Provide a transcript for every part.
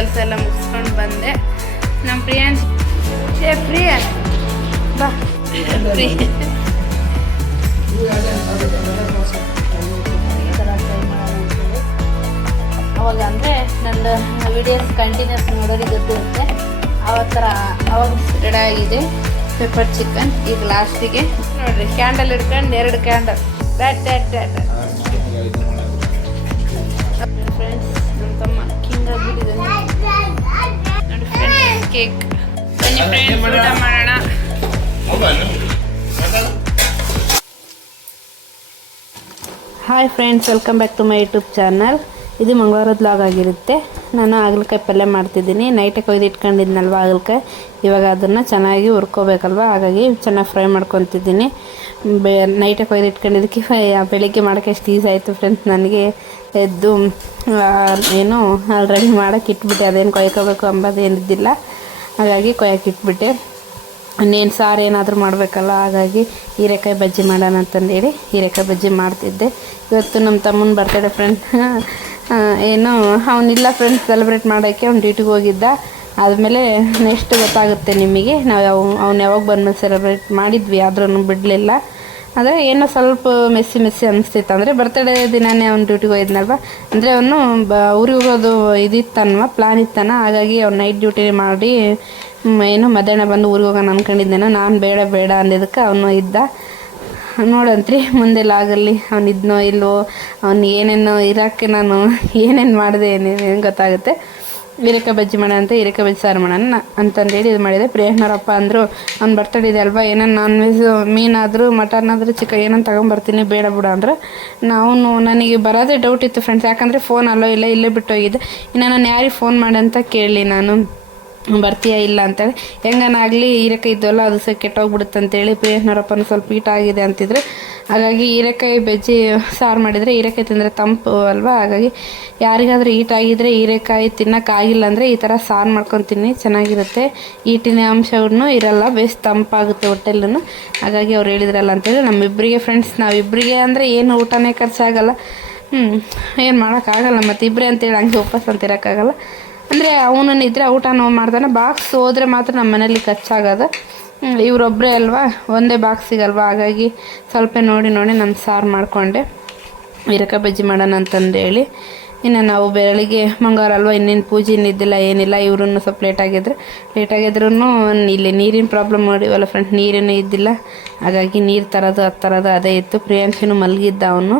ಕೆಲಸ ಎಲ್ಲ ಮುಗಿಸ್ಕೊಂಡು ಬಂದೆ. ನಮ್ಮ ಪ್ರಿಯಾಂಶ್ ಪ್ರಿಯ ಬಾ ಅವಾಗ ಅಂದರೆ ನನ್ನ ವಿಡಿಯೋಸ್ ಕಂಟಿನ್ಯೂಸ್ ನೋಡೋರಿಗೆ ಗೊತ್ತಿರುತ್ತೆ. ಅವಾಗ ರೆಡಿ ಆಗಿದೆ ಪೆಪ್ಪರ್ ಚಿಕನ್. ಈಗ ಲಾಸ್ಟಿಗೆ ನೋಡಿರಿ ಕ್ಯಾಂಡಲ್ ಇಟ್ಕೊಂಡು 2 ಕ್ಯಾಂಡಲ್ ಫ್ರೆಂಡ್ಸ್. ನಮ್ಮ ತಮ್ಮ ಕಿಂಗ್ ಆಗಿಬಿಟ್ಟಿದ್ದಾನೆ ನೋಡಿ ಫ್ರೆಂಡ್ಸ್. ಕೇಕ್ ಬನ್ನಿ ಫ್ರೆಂಡ್ಸ್ ಊಟ ಮಾಡೋಣ. Hi friends, welcome back to my YouTube channel. ಇದು ಮಂಗಳವಾರದ ವ್ಲಾಗ್ ಆಗಿರುತ್ತೆ. ನಾನು ಹಾಗಲಕಾಯಿ ಪಲ್ಯ ಮಾಡ್ತಿದ್ದೀನಿ. ನೈಟೇ ಕೊಯ್ದು ಇಟ್ಕೊಂಡಿದ್ನಲ್ವ ಹಾಗಲಕಾಯಿ, ಇವಾಗ ಅದನ್ನು ಚೆನ್ನಾಗಿ ಹುರ್ಕೋಬೇಕಲ್ವ, ಹಾಗಾಗಿ ಚೆನ್ನಾಗಿ ಫ್ರೈ ಮಾಡ್ಕೊತಿದ್ದೀನಿ. ನೈಟೇ ಕೊಯ್ದು ಇಟ್ಕೊಂಡಿದ್ದಕ್ಕೆ ಬೆಳಿಗ್ಗೆ ಮಾಡೋಕ್ಕೆ ಎಷ್ಟು ಈಸಿ ಆಯಿತು ಫ್ರೆಂಡ್ಸ್. ನನಗೆ ಎದ್ದು ಏನು ಆಲ್ರೆಡಿ ಮಾಡೋಕ್ಕೆ ಇಟ್ಬಿಟ್ಟೆ. ಅದೇನು ಕೊಯ್ಕೋಬೇಕು ಅಂಬೋದೇನಿದ್ದಿಲ್ಲ, ಹಾಗಾಗಿ ಕೊಯ್ಯಕ್ಕೆ ಇಟ್ಬಿಟ್ಟೆ. ಇನ್ನೇನು ಸಾರು ಏನಾದರೂ ಮಾಡಬೇಕಲ್ಲ, ಹಾಗಾಗಿ ಹೀರೆಕಾಯಿ ಬಜ್ಜಿ ಮಾಡೋಣ ಅಂತಂದೇಳಿ ಹೀರೆಕಾಯಿ ಬಜ್ಜಿ ಮಾಡ್ತಿದ್ದೆ. ಇವತ್ತು ನಮ್ಮ ತಮ್ಮನ ಬರ್ತಡೇ ಫ್ರೆಂಡ್. ಏನು ಅವನಿಲ್ಲ ಫ್ರೆಂಡ್ಸ್ ಸೆಲೆಬ್ರೇಟ್ ಮಾಡೋಕ್ಕೆ, ಅವ್ನು ಡ್ಯೂಟಿಗೆ ಹೋಗಿದ್ದ. ಆದಮೇಲೆ ನೆಕ್ಸ್ಟ್ ಗೊತ್ತಾಗುತ್ತೆ ನಿಮಗೆ. ನಾವು ಅವ್ನು ಯಾವಾಗ ಬಂದಮೇಲೆ ಸೆಲೆಬ್ರೇಟ್ ಮಾಡಿದ್ವಿ, ಆದ್ರೂ ಬಿಡಲಿಲ್ಲ. ಆದರೆ ಏನೋ ಸ್ವಲ್ಪ ಮೆಸ್ಸಿ ಅನಿಸ್ತಿತ್ತು. ಅಂದರೆ ಬರ್ತಡೇ ದಿನವೇ ಅವ್ನು ಡ್ಯೂಟಿಗೆ ಹೋಗಿದ್ನಲ್ವ, ಅಂದರೆ ಅವನು ಊರಿಗೆ ಹೋಗೋದು ಇದಿತ್ತನ್ವ, ಪ್ಲಾನ್ ಇತ್ತಾನ. ಹಾಗಾಗಿ ಅವ್ನು ನೈಟ್ ಡ್ಯೂಟಿ ಮಾಡಿ ಏನೋ ಮಧ್ಯಾಹ್ನ ಬಂದು ಊರಿಗೆ ಹೋಗೋಣ ಅಂದ್ಕೊಂಡಿದ್ದೇನೋ. ನಾನು ಬೇಡ ಅಂದಿದ್ದಕ್ಕೆ ಅವನು ಇದ್ದ. ನೋಡಂತ್ರಿ ಮುಂದೆಲ್ಲ ಆಗಲಿ ಅವನಿದ್ನೋ ಇಲ್ಲವೋ, ಅವ್ನು ಏನೇನೋ ಇರೋಕ್ಕೆ ನಾನು ಏನೇನು ಮಾಡಿದೆ ಏನೇನು ಗೊತ್ತಾಗುತ್ತೆ. ಹೀರೆಕಾಯಿ ಬಜ್ಜಿ ಮಾಡೋಣ ಅಂತ ಹೀರೆಕಾಯಿ ಬಜ್ಜಿ ಸಾರು ಮಾಡೋಣ ಅಂತಂದೇಳಿ ಇದು ಮಾಡಿದೆ. ಪ್ರಿಯಾಂಕನವರಪ್ಪ ಅಂದರು ಅವ್ನು ಬರ್ತಡೇ ಇದೆ ಅಲ್ವಾ, ಏನೇನು ನಾನ್ ವೆಜ್ ಮೀನಾದರೂ ಮಟನ್ ಆದರೂ ಚಿಕನ್ ಏನನ್ನು ತೊಗೊಂಬರ್ತೀನಿ ಬೇಡ ಬಿಡ ಅಂದ್ರೆ, ನನಗೆ ಬರೋದೇ ಡೌಟ್ ಇತ್ತು ಫ್ರೆಂಡ್ಸ್. ಯಾಕಂದರೆ ಫೋನ್ ಅಲ್ಲೋ ಇಲ್ಲ, ಇಲ್ಲೇ ಬಿಟ್ಟು ಹೋಗಿದ್ದೆ. ಇನ್ನು ನಾನು ಯಾರಿಗೆ ಫೋನ್ ಮಾಡಿ ಅಂತ ಕೇಳಲಿ, ನಾನು ಬರ್ತೀಯಾ ಇಲ್ಲ ಅಂತೇಳಿ. ಹೆಂಗನಾಗಲಿ ಹೀರೆಕಾಯಿ ಇದ್ದವಲ್ಲ ಅದು ಸಹ ಕೆಟ್ಟೋಗ್ಬಿಡುತ್ತೆ ಅಂತೇಳಿ ಪ್ರಿಯಾಂಕನವರಪ್ಪನ ಸ್ವಲ್ಪ ಹೀಟ್ ಆಗಿದೆ ಅಂತಿದ್ರು. ಹಾಗಾಗಿ ಹೀರೆಕಾಯಿ ಬಜ್ಜಿ ಸಾರು ಮಾಡಿದರೆ, ಹೀರೆಕಾಯಿ ತಿಂದರೆ ತಂಪು ಅಲ್ವಾ, ಹಾಗಾಗಿ ಯಾರಿಗಾದರೂ ಹೀಟ್ ಆಗಿದ್ದರೆ ಹೀರೆಕಾಯಿ ತಿನ್ನೋಕ್ಕಾಗಿಲ್ಲ ಅಂದರೆ ಈ ಥರ ಸಾರು ಮಾಡ್ಕೊತೀನಿ, ಚೆನ್ನಾಗಿರುತ್ತೆ. ಹೀಟಿನ ಅಂಶವನ್ನು ಇರಲ್ಲ, ಬೇಸ್ ತಂಪಾಗುತ್ತೆ ಹೊಟ್ಟೆಲ್ಲೂ. ಹಾಗಾಗಿ ಅವ್ರು ಹೇಳಿದ್ರಲ್ಲ ಅಂತೇಳಿ ನಮ್ಮಿಬ್ಬರಿಗೆ ಫ್ರೆಂಡ್ಸ್, ನಾವಿಬ್ಬರಿಗೆ ಅಂದರೆ ಏನು ಊಟನೇ ಖರ್ಚಾಗಲ್ಲ. ಏನು ಮಾಡೋಕ್ಕಾಗಲ್ಲ, ಮತ್ತು ಇಬ್ಬರೇ ಅಂತೇಳಿ ಹಂಗೆ ಉಪವಾಸ ಅಂತ ಇರೋಕ್ಕಾಗಲ್ಲ. ಅಂದರೆ ಅವನನ್ನು ಇದ್ದರೆ ಊಟ ನಾವು ಮಾಡ್ತಾನೆ, ಬಾಕ್ಸ್ ಹೋದರೆ ಮಾತ್ರ ನಮ್ಮ ಮನೇಲಿ ಖರ್ಚಾಗೋದು. ಇವರೊಬ್ಬರೇ ಅಲ್ವಾ, ಒಂದೇ ಬಾಕ್ಸ್ ಸಿಗಲ್ವ, ಹಾಗಾಗಿ ಸ್ವಲ್ಪ ನೋಡಿ ನಾನು ಸಾರು ಮಾಡಿಕೊಂಡೆ. ಹೀರೆಕಾಯಿ ಬಜ್ಜಿ ಮಾಡೋಣ ಅಂತಂದೇಳಿ. ಇನ್ನು ನಾವು ಬೆಳಗ್ಗೆ ಮಂಗಳವಾರ ಅಲ್ವಾ, ಇನ್ನೇನು ಪೂಜೆ ಇನ್ನಿದ್ದಿಲ್ಲ ಏನಿಲ್ಲ. ಇವ್ರನ್ನು ಸ್ವಲ್ಪ ಲೇಟಾಗಿದ್ರೂ ಇಲ್ಲಿ ನೀರಿನ ಪ್ರಾಬ್ಲಮ್ ಮಾಡಿವಲ್ಲ ಫ್ರೆಂಡ್, ನೀರೇನೂ ಇದ್ದಿಲ್ಲ. ಹಾಗಾಗಿ ನೀರು ತರೋದು ಅದೇ ಇತ್ತು. ಪ್ರಿಯಾಂಶನು ಮಲಗಿದ್ದ ಅವನು.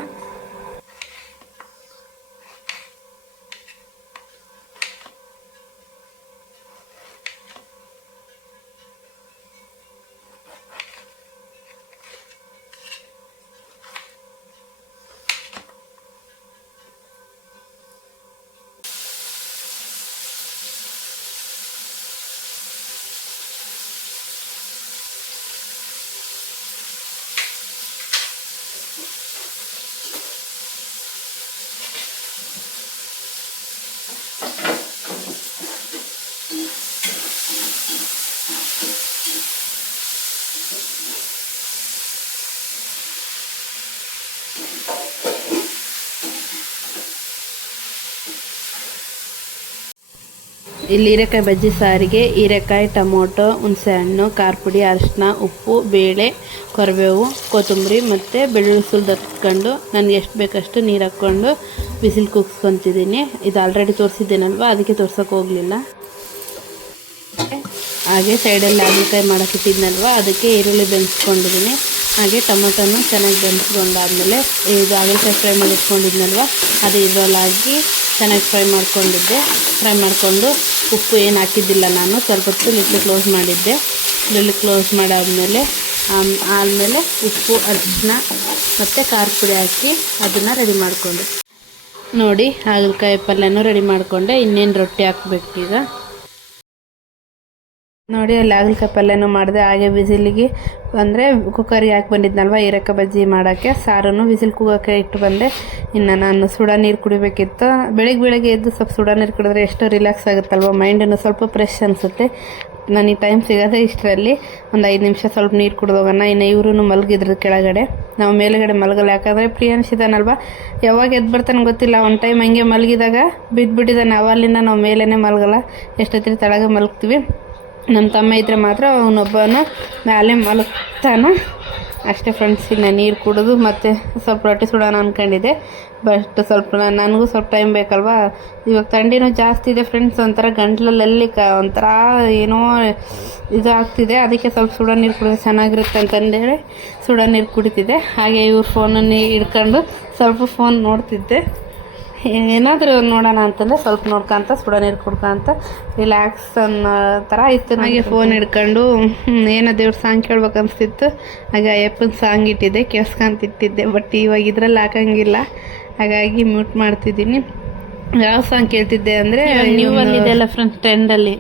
ಇಲ್ಲಿ ಹೀರೆಕಾಯಿ ಬಜ್ಜಿ ಸಾರಿಗೆ ಹೀರೆಕಾಯಿ, ಟೊಮೊಟೊ, ಹುಣಸೆಹಣ್ಣು, ಖಾರ ಪುಡಿ, ಅರಿಶಿನ, ಉಪ್ಪು, ಬೇಳೆ, ಕರಿಬೇವು, ಕೊತ್ತಂಬರಿ ಮತ್ತು ಬೆಳ್ಳುಳ್ಳಿ ಸುಲಿದು ಹಾಕ್ಕೊಂಡು ನನಗೆ ಎಷ್ಟು ಬೇಕಷ್ಟು ನೀರು ಹಾಕ್ಕೊಂಡು ಬಿಸಿಲು ಕೂಗಿಸ್ಕೊತಿದ್ದೀನಿ. ಇದು ಆಲ್ರೆಡಿ ತೋರಿಸಿದ್ದೇನಲ್ವ, ಅದಕ್ಕೆ ತೋರ್ಸೋಕೆ ಹೋಗಲಿಲ್ಲ. ಹಾಗೆ ಸೈಡಲ್ಲಿ ಹಾಗಲಕಾಯಿ ಮಾಡೋಕ್ಕಿಟ್ಟಿದ್ನಲ್ವ, ಅದಕ್ಕೆ ಈರುಳ್ಳಿ ಬೆಳೆಸ್ಕೊಂಡಿದ್ದೀನಿ. ಹಾಗೆ ಟೊಮೊಟೊನ ಚೆನ್ನಾಗಿ ಬೆಳೆಸ್ಕೊಂಡಾದ್ಮೇಲೆ ಇದು ಹಾಗಲಕಾಯಿ ಫ್ರೈ ಮಾಡಿ ಇಟ್ಕೊಂಡಿದ್ನಲ್ವ, ಅದು ಇದರಲ್ಲಾಗಿ ಚೆನ್ನಾಗಿ ಫ್ರೈ ಮಾಡಿಕೊಂಡು ಉಪ್ಪು ಏನು ಹಾಕಿದ್ದಿಲ್ಲ ನಾನು, ಸ್ವಲ್ಪ ಹೊತ್ತು ಲಿಡ್ ಕ್ಲೋಸ್ ಮಾಡಿದ್ದೆ. ಲಿಡ್ ಕ್ಲೋಸ್ ಮಾಡಾದ್ಮೇಲೆ ಉಪ್ಪು, ಅರಿಶಿನ ಮತ್ತು ಖಾರ ಪುಡಿ ಹಾಕಿ ಅದನ್ನು ರೆಡಿ ಮಾಡಿಕೊಂಡು ನೋಡಿ ಹಾಗಲಕಾಯಿ ಪಲ್ಯನೂ ರೆಡಿ ಮಾಡಿಕೊಂಡೆ. ಇನ್ನೇನು ರೊಟ್ಟಿ ಹಾಕ್ಬೇಕು ಈಗ ನೋಡಿ. ಅಲ್ಲಿ ಹಾಗಲಕಾಯಿ ಪಲ್ಯನೂ ಮಾಡಿದೆ. ಹಾಗೆ ಬಿಸಿಲಿಗೆ ಅಂದರೆ ಕುಕ್ಕರಿಗೆ ಹಾಕಿ ಬಂದಿದ್ನಲ್ವ ಹೀರೆಕಾಯಿ ಬಜ್ಜಿ ಮಾಡೋಕ್ಕೆ, ಸಾರನ್ನು ಬಿಸಿಲು ಕೂಗೋಕ್ಕೆ ಇಟ್ಟು ಬಂದೆ. ಇನ್ನು ನಾನು ಸುಡ ನೀರು ಕುಡಿಬೇಕಿತ್ತು. ಬೆಳಗ್ಗೆ ಎದ್ದು ಸ್ವಲ್ಪ ಸುಡ ನೀರು ಕುಡಿದ್ರೆ ಎಷ್ಟು ರಿಲ್ಯಾಕ್ಸ್ ಆಗುತ್ತಲ್ವ, ಮೈಂಡನ್ನು ಸ್ವಲ್ಪ ಫ್ರೆಶ್ ಅನಿಸುತ್ತೆ. ನನಗೆ ಟೈಮ್ ಸಿಗೋದೇ ಇಷ್ಟರಲ್ಲಿ ಒಂದು 5 ನಿಮಿಷ ಸ್ವಲ್ಪ ನೀರು ಕುಡ್ದೋಗೋಣ. ಇನ್ನು ಇವ್ರೂ ಮಲಗಿದ್ರು ಕೆಳಗಡೆ, ನಾವು ಮೇಲುಗಡೆ ಮಲಗಲ್ಲ. ಯಾಕಂದರೆ ಪ್ರಿಯಾನ್ಸ್ ಇದ್ದಾನಲ್ವ, ಯಾವಾಗ ಎದ್ದು ಬರ್ತಾನೆ ಗೊತ್ತಿಲ್ಲ. ಒಂದು ಟೈಮ್ ಹಂಗೆ ಮಲಗಿದಾಗ ಬಿದ್ದುಬಿಟ್ಟಿದ್ದಾನೆ. ಅವಲ್ಲಿಂದ ನಾವು ಮೇಲೇ ಮಲಗಲ್ಲ, ಎಷ್ಟೊತ್ತಿಗೆ ತೆಳಗೆ ಮಲಗ್ತೀವಿ. ನಮ್ಮ ತಮ್ಮ ಇದ್ದರೆ ಮಾತ್ರ ಅವನೊಬ್ಬನು ಮೇಲೆ ಮಲಗ್ತಾನೆ ಅಷ್ಟೇ ಫ್ರೆಂಡ್ಸ್. ಇನ್ನು ನೀರು ಕುಡಿದು ಮತ್ತು ಸ್ವಲ್ಪ ರೊಟ್ಟಿ ಸುಡೋಣ ಅಂದ್ಕೊಂಡಿದ್ದೆ. ಬಟ್ ಸ್ವಲ್ಪ ನನಗೂ ಸ್ವಲ್ಪ ಟೈಮ್ ಬೇಕಲ್ವಾ. ಇವಾಗ ಥಂಡಿನೂ ಜಾಸ್ತಿ ಇದೆ ಫ್ರೆಂಡ್ಸ್. ಒಂಥರ ಗಂಟ್ಲಲ್ಲಿ ಒಂಥರ ಏನೋ ಇದು ಆಗ್ತಿದೆ. ಅದಕ್ಕೆ ಸ್ವಲ್ಪ ಸುಡೋ ನೀರು ಕುಡಿದ್ರೆ ಚೆನ್ನಾಗಿರುತ್ತೆ ಅಂತಂದೇಳಿ ಸುಡೋ ನೀರು ಕುಡಿತಿದ್ದೆ. ಹಾಗೆ ಇವ್ರ ಫೋನನ್ನು ಹಿಡ್ಕೊಂಡು ಸ್ವಲ್ಪ ಫೋನ್ ನೋಡ್ತಿದ್ದೆ. ಏನಾದರೂ ನೋಡೋಣ ಅಂತಂದರೆ ಸ್ವಲ್ಪ ನೋಡ್ಕೊಂತ ಸುಡೋ ನೀರು ಕುಡ್ಕೊಂತ ರಿಲ್ಯಾಕ್ಸ್ ಅನ್ನೋ ಥರ ಇತ್ತು. ಹಾಗೆ ಫೋನ್ ಹಿಡ್ಕೊಂಡು ಏನೋ ದೇವ್ರ ಸಾಂಗ್ ಕೇಳ್ಬೇಕು ಅನಿಸ್ತಿತ್ತು. ಹಾಗೆ ಅಯ್ಯಪ್ಪನ ಸಾಂಗ್ ಇಟ್ಟಿದ್ದೆ, ಕೇಳಿಸ್ಕೊಂತಿಟ್ಟಿದ್ದೆ. ಬಟ್ ಇವಾಗ ಇದ್ರಲ್ಲಿ ಹಾಕಂಗಿಲ್ಲ, ಹಾಗಾಗಿ ಮ್ಯೂಟ್ ಮಾಡ್ತಿದ್ದೀನಿ. ಯಾವ ಸಾಂಗ್ ಕೇಳ್ತಿದ್ದೆ ಅಂದರೆ ನೀವು ಬಂದಿದ್ದೆಲ್ಲ ಫ್ರೆಂಡ್ಸ್ ಟ್ರೆಂಡಲ್ಲಿ,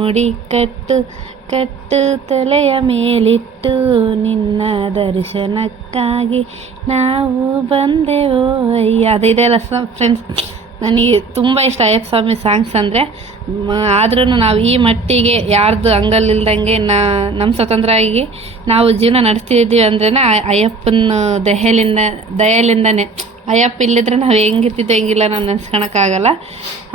ಮುಡಿ ಕಟ್ಟು ಕಟ್ಟು ತಲೆಯ ಮೇಲಿಟ್ಟು ನಿನ್ನ ದರ್ಶನಕ್ಕಾಗಿ ನಾವು ಬಂದೆವೋ ಅಯ್ಯ. ಅದೆಲ್ಲ ಫ್ರೆಂಡ್ಸ್ ನನಗೆ ತುಂಬ ಇಷ್ಟ ಅಯ್ಯಪ್ಪ ಸ್ವಾಮಿ ಸಾಂಗ್ಸ್ ಅಂದರೆ. ಆದ್ರೂ ನಾವು ಈ ಮಟ್ಟಿಗೆ ಯಾರ್ದು ಅಂಗಲಿಲ್ದಂಗೆ ನಮ್ಮ ಸ್ವತಂತ್ರ ಆಗಿ ನಾವು ಜೀವನ ನಡೆಸ್ತಿದ್ದೀವಿ ಅಂದ್ರೇ ಅಯ್ಯಪ್ಪನ ದಯೆಲಿಂದನೇ. ಅಯ್ಯಪ್ಪ ಇಲ್ಲಿದ್ರೆ ನಾವು ಹೆಂಗಿರ್ತಿದ್ದೋ ಹೆಂಗಿಲ್ಲ ನಾವು ನೆನೆಸ್ಕೊಳಕ್ಕಾಗಲ್ಲ.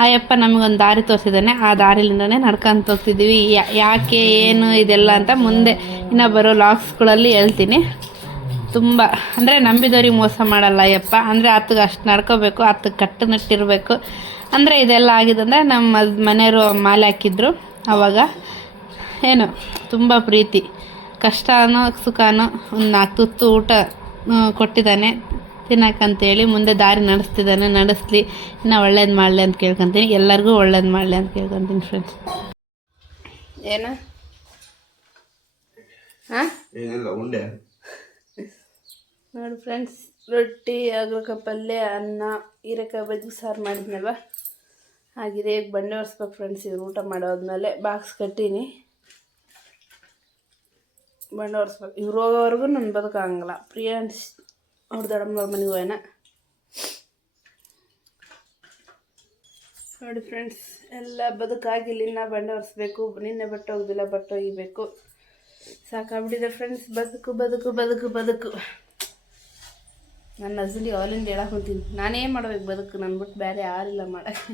ಅಯ್ಯಪ್ಪ ನಮಗೊಂದು ದಾರಿ ತೋರಿಸಿದ್ದಾನೆ, ಆ ದಾರಿಲಿಂದನೇ ನಡ್ಕೊಂತ ಹೋಗ್ತಿದ್ದೀವಿ. ಯಾಕೆ ಏನು ಇದೆಲ್ಲ ಅಂತ ಮುಂದೆ ಇನ್ನು ಬರೋ ಲಾಗ್ಸ್ಗಳಲ್ಲಿ ಹೇಳ್ತೀನಿ. ತುಂಬ ಅಂದರೆ ನಂಬಿದವ್ರಿಗೆ ಮೋಸ ಮಾಡಲ್ಲ ಅಯ್ಯಪ್ಪ. ಅಂದರೆ ಆತಗೆ ಅಷ್ಟು ನಡ್ಕೋಬೇಕು, ಆತಗೆ ಕಟ್ಟುನಿಟ್ಟಿರಬೇಕು. ಅಂದರೆ ಇದೆಲ್ಲ ಆಗಿದಂದರೆ ನಮ್ಮ ಮನೆಯವರು ಮಾಲೆ ಹಾಕಿದ್ರು. ಆವಾಗ ಏನು ತುಂಬ ಪ್ರೀತಿ, ಕಷ್ಟನೋ ಸುಖನೋ ಒಂದು 4 ತುತ್ತು ಊಟ ಕೊಟ್ಟಿದ್ದಾನೆ ತಿನ್ನಕ್ಕಂತೇಳಿ. ಮುಂದೆ ದಾರಿ ನಡೆಸ್ತಿದ್ದಾನೆ, ನಡೆಸಲಿ, ಇನ್ನು ಒಳ್ಳೇದು ಮಾಡಲಿ ಅಂತ ಕೇಳ್ಕೊತೀನಿ. ಎಲ್ಲರಿಗೂ ಒಳ್ಳೇದು ಮಾಡಲಿ ಅಂತ ಕೇಳ್ಕೊತೀನಿ ಫ್ರೆಂಡ್ಸ್. ಏನು ಉಂಡೆ ನೋಡಿ ಫ್ರೆಂಡ್ಸ್, ರೊಟ್ಟಿ, ಹಾಗಲಕಾಯಿ ಪಲ್ಯ, ಅನ್ನ, ಹೀರೆಕಾಯಿ ಬಜ್ಜಿ ಸಾರು ಮಾಡಿದ್ನಲ್ವ ಆಗಿದೆ. ಈಗ ಬಂಡೆ ಒರೆಸ್ಬೇಕು ಫ್ರೆಂಡ್ಸ್. ಇವ್ರು ಊಟ ಮಾಡೋದ್ಮೇಲೆ ಬಾಕ್ಸ್ ಕಟ್ಟೀನಿ, ಬಂಡೆ ಒರೆಸ್ಬೇಕು. ಇವ್ರು ಹೋಗೋವರೆಗೂ ನಾನು ಬದುಕಾಗಂಗಿಲ್ಲ. ಪ್ರಿಯಾನ್ಸ್ ಅವ್ರ ದೊಡ್ಡಮ್ಮವ್ರ ಮನೆಗೆ ಹೋಯ್ನ. ನೋಡಿ ಫ್ರೆಂಡ್ಸ್, ಎಲ್ಲ ಬದುಕಾಗಿಲ್ಲ. ಇನ್ನು ಬಂಡೆ ಒರೆಸ್ಬೇಕು. ನಿನ್ನೆ ಬಟ್ಟೆ ಹೋಗ್ದಿಲ್ಲ, ಬಟ್ಟೆ ಒಗಿಬೇಕು. ಸಾಕಾಗ್ಬಿಟ್ಟಿದೆ ಫ್ರೆಂಡ್ಸ್. ಬದುಕು ಬದುಕು ಬದುಕು ಬದುಕು. ನನ್ನ ಹಸ್ಬೆಂಡಿಗೆ ಅವಲಿಂದ ಹೇಳಕ್ಕೆ ಹೊಂತೀನಿ, ನಾನೇ ಮಾಡ್ಬೇಕು ಬದುಕು, ನನ್ನ ಬಿಟ್ಟು ಬೇರೆ ಯಾರಿಲ್ಲ ಮಾಡೋಕ್ಕೆ.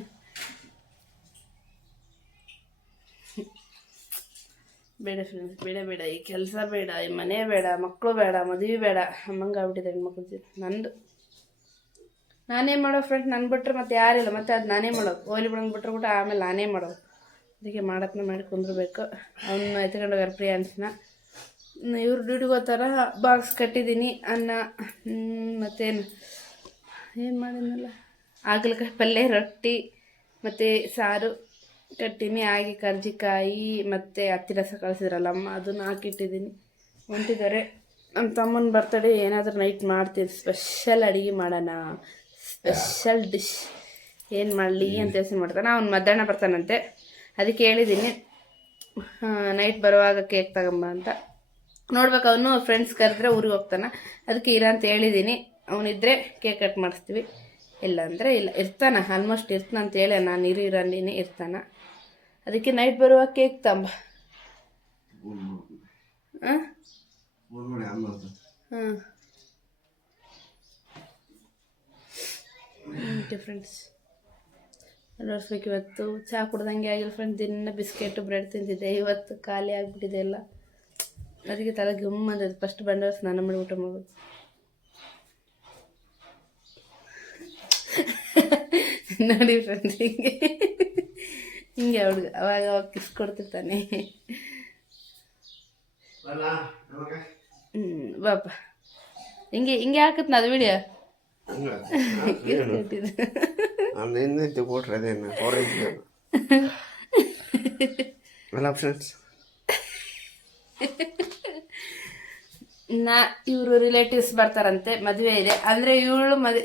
ಬೇಡ ಫ್ರೆಂಡ್ಸ್, ಬೇಡ, ಈ ಕೆಲಸ ಬೇಡ, ಈ ಮನೆ ಬೇಡ, ಮಕ್ಕಳು ಬೇಡ, ಮದುವೆ ಬೇಡ, ಅಮ್ಮಂಗೆ ಆಗ್ಬಿಟ್ಟಿದೆ ಹೆಣ್ಮಕ್ಳು ಜೊತೆ. ನಂದು ನಾನೇ ಮಾಡೋ ಫ್ರೆಂಡ್ಸ್. ನನ್ನ ಬಿಟ್ರೆ ಮತ್ತೆ ಯಾರಿಲ್ಲ. ಮತ್ತೆ ಅದು ನಾನೇ ಮಾಡೋದು. ಓಲಿ ಬಿಡಂಗೆ ಬಿಟ್ರೆ ಆಮೇಲೆ ನಾನೇ ಮಾಡೋದು. ಅದಕ್ಕೆ ಮಾಡತ್ನ ಮಾಡಿ ಕುಂದ್ರಬೇಕು. ಅವನ್ನ ಎತ್ಕೊಂಡು ಹೋಗ್ಯಾರ ಪ್ರಿಯಾನ್ಸ್ನ. ಇವ್ರು ಡ್ಯೂಟಿಗೆ ಹೋಗ್ತಾರ. ಬಾಕ್ಸ್ ಕಟ್ಟಿದ್ದೀನಿ. ಅನ್ನ ಮತ್ತೇನು ಮಾಡಿದ್ನಲ್ಲ, ಹಾಗಲಕಾಯಿ ಪಲ್ಯ, ರೊಟ್ಟಿ ಮತ್ತು ಸಾರು ಕಟ್ಟಿನಿ. ಹಾಗೆ ಕರ್ಜಿಕಾಯಿ ಮತ್ತು ಹತ್ತಿ ರಸ ಕಳಿಸಿದ್ರಲ್ಲಮ್ಮ, ಅದನ್ನು ಹಾಕಿಟ್ಟಿದ್ದೀನಿ. ಹೊಂಟಿದ್ದಾರೆ. ನಮ್ಮ ತಮ್ಮನ ಬರ್ತಡೇ ಏನಾದರೂ ನೈಟ್ ಮಾಡ್ತೀನಿ. ಸ್ಪೆಷಲ್ ಅಡುಗೆ ಮಾಡೋಣ, ಸ್ಪೆಷಲ್ ಡಿಶ್ ಏನು ಮಾಡಲಿ ಅಂತ ಯೋಚನೆ ಮಾಡ್ತಾನೆ. ಅವ್ನು ಮಧ್ಯಾಹ್ನ ಬರ್ತಾನಂತೆ. ಅದಕ್ಕೆ ಹೇಳಿದ್ದೀನಿ ನೈಟ್ ಬರುವಾಗ ಕೇಕ್ ತಗೊಂಬ ಅಂತ. ನೋಡ್ಬೇಕು, ಅವನು ಫ್ರೆಂಡ್ಸ್ ಕರೆದ್ರೆ ಊರಿಗೆ ಹೋಗ್ತಾನೆ. ಅದಕ್ಕೆ ಇರ ಅಂತ ಹೇಳಿದ್ದೀನಿ. ಅವನಿದ್ರೆ ಕೇಕ್ ಕಟ್ ಮಾಡಿಸ್ತೀವಿ, ಇಲ್ಲ ಅಂದರೆ ಇಲ್ಲ. ಇರ್ತಾನೆ, ಆಲ್ಮೋಸ್ಟ್ ಇರ್ತಾನೆ ಅಂತ ಹೇಳಿ ನಾನು ಇರಂದಿನಿ, ಇರ್ತಾನೆ. ಅದಕ್ಕೆ ನೈಟ್ ಬರುವಾಗ ಕೇಕ್ ತಂಬ. ಹಾಂ ಓಕೆ ಫ್ರೆಂಡ್ಸ್, ನೋಡ್ಸ್ಬೇಕು. ಇವತ್ತು ಚಹಾ ಕುಡ್ದಂಗೆ ಆಗಿಲ್ಲ ಫ್ರೆಂಡ್ಸ್. ದಿನ ಬಿಸ್ಕೆಟು ಬ್ರೆಡ್ ತಿಂತಿದ್ದೆ. ಇವತ್ತು ಖಾಲಿ ಆಗಿಬಿಟ್ಟಿದೆ ಎಲ್ಲ. ಅದಕ್ಕೆ ತಲೆ ಗಮ್ಮ ಅಂದದ್ದು. ಫಸ್ಟ್ ಬಂಡವಾಳ ಸ್ನಾನ ಮಾಡಿ ಊಟ ಮಾಡೋದು. ನೋಡಿ ಫ್ರೆಂಡ್ಸ್, ಹಿಂಗೆ ಹುಡುಗ ಅವಾಗ ಕಿಸ್ ಕೊಡ್ತಿರ್ತಾನೆ. ಬಾಪ ಹಿಂಗೆ ಹಾಕತ್ನ ಅದು ವಿಡಿಯೋ. ಇವರು ರಿಲೇಟಿವ್ಸ್ ಬರ್ತಾರಂತೆ, ಮದುವೆ ಇದೆ ಅಂದರೆ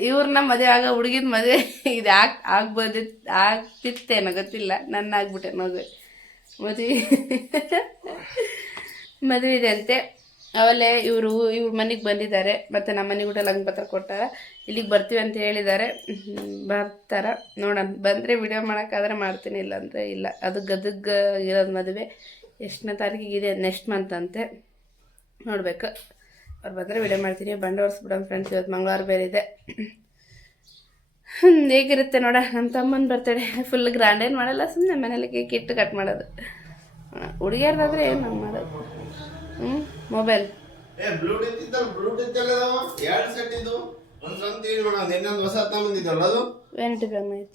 ಇವ್ರನ್ನ ಮದುವೆ ಆಗೋ ಹುಡುಗಿದ ಮದುವೆ ಇದು ಆಗ್ತಿತ್ತೇನೋ ಗೊತ್ತಿಲ್ಲ. ನನ್ನ ಆಗ್ಬಿಟ್ಟೆ ಮದುವೆ ಇದೆ ಅಂತೆ. ಅವಲೇ ಇವ್ರ ಮನೆಗೆ ಬಂದಿದ್ದಾರೆ. ಮತ್ತು ನಮ್ಮ ಮನೆಗೆ ಊಟ ಲಗ್ನ ಪತ್ರ ಕೊಟ್ಟಾರ. ಇಲ್ಲಿಗೆ ಬರ್ತೀವಿ ಅಂತ ಹೇಳಿದ್ದಾರೆ. ಬರ್ತಾರ ನೋಡೋಣ. ಬಂದರೆ ವಿಡಿಯೋ ಮಾಡೋಕ್ಕಾದ್ರೆ ಮಾಡ್ತೀನಿ, ಇಲ್ಲ ಅಂದರೆ ಇಲ್ಲ. ಅದು ಗದಗ ಇರೋದು ಮದುವೆ. ಎಷ್ಟನೇ ತಾರೀಕಿಗಿದೆ ನೆಕ್ಸ್ಟ್ ಮಂತ್ ಅಂತೆ, ನೋಡಬೇಕು. ಅವ್ರು ಬಂದರೆ ವಿಡಿಯೋ ಮಾಡ್ತೀನಿ. ಬಂಡೆ ಹೊರ್ಸ್ಬಿಡೋಣ ಫ್ರೆಂಡ್ಸ್, ಇವತ್ತು ಮಂಗಳವಾರ ಬೇರೆ ಇದೆ. ಹೇಗಿರುತ್ತೆ ನೋಡ. ನಮ್ಮ ತಮ್ಮನ ಬರ್ತಡೆ ಫುಲ್ ಗ್ರ್ಯಾಂಡ್ ಏನು ಮಾಡಲ್ಲ, ಸುಮ್ಮನೆ ಮನೇಲಿ ಕೇಕ್ ಇಟ್ಟು ಕಟ್ ಮಾಡೋದು. ಹುಡುಗಿಯರ್ದಾದ್ರೆ ಏನು ನಮ್ಮ ಮಾಡೋದು. ಮೊಬೈಲ್ ಬ್ಲೂಟೂತ್ ಇದ್ದಲ್ಲ, ಬ್ಲೂಟೂತ್ ಎಲ್ಲ ಎರಡು ಸೆಟ್ ಇದು ಒಂದು ಸ್ವಂತ ಯೂಸ್ ಮಾಡೋದು. ಇನ್ನೊಂದು ಹೊಸ ತಗೊಂಡಿದ್ದಲ್ಲ ಅದು ವ್ಯಾನಿಟಿ ಬ್ಯಾಗ್ ಐತಿ.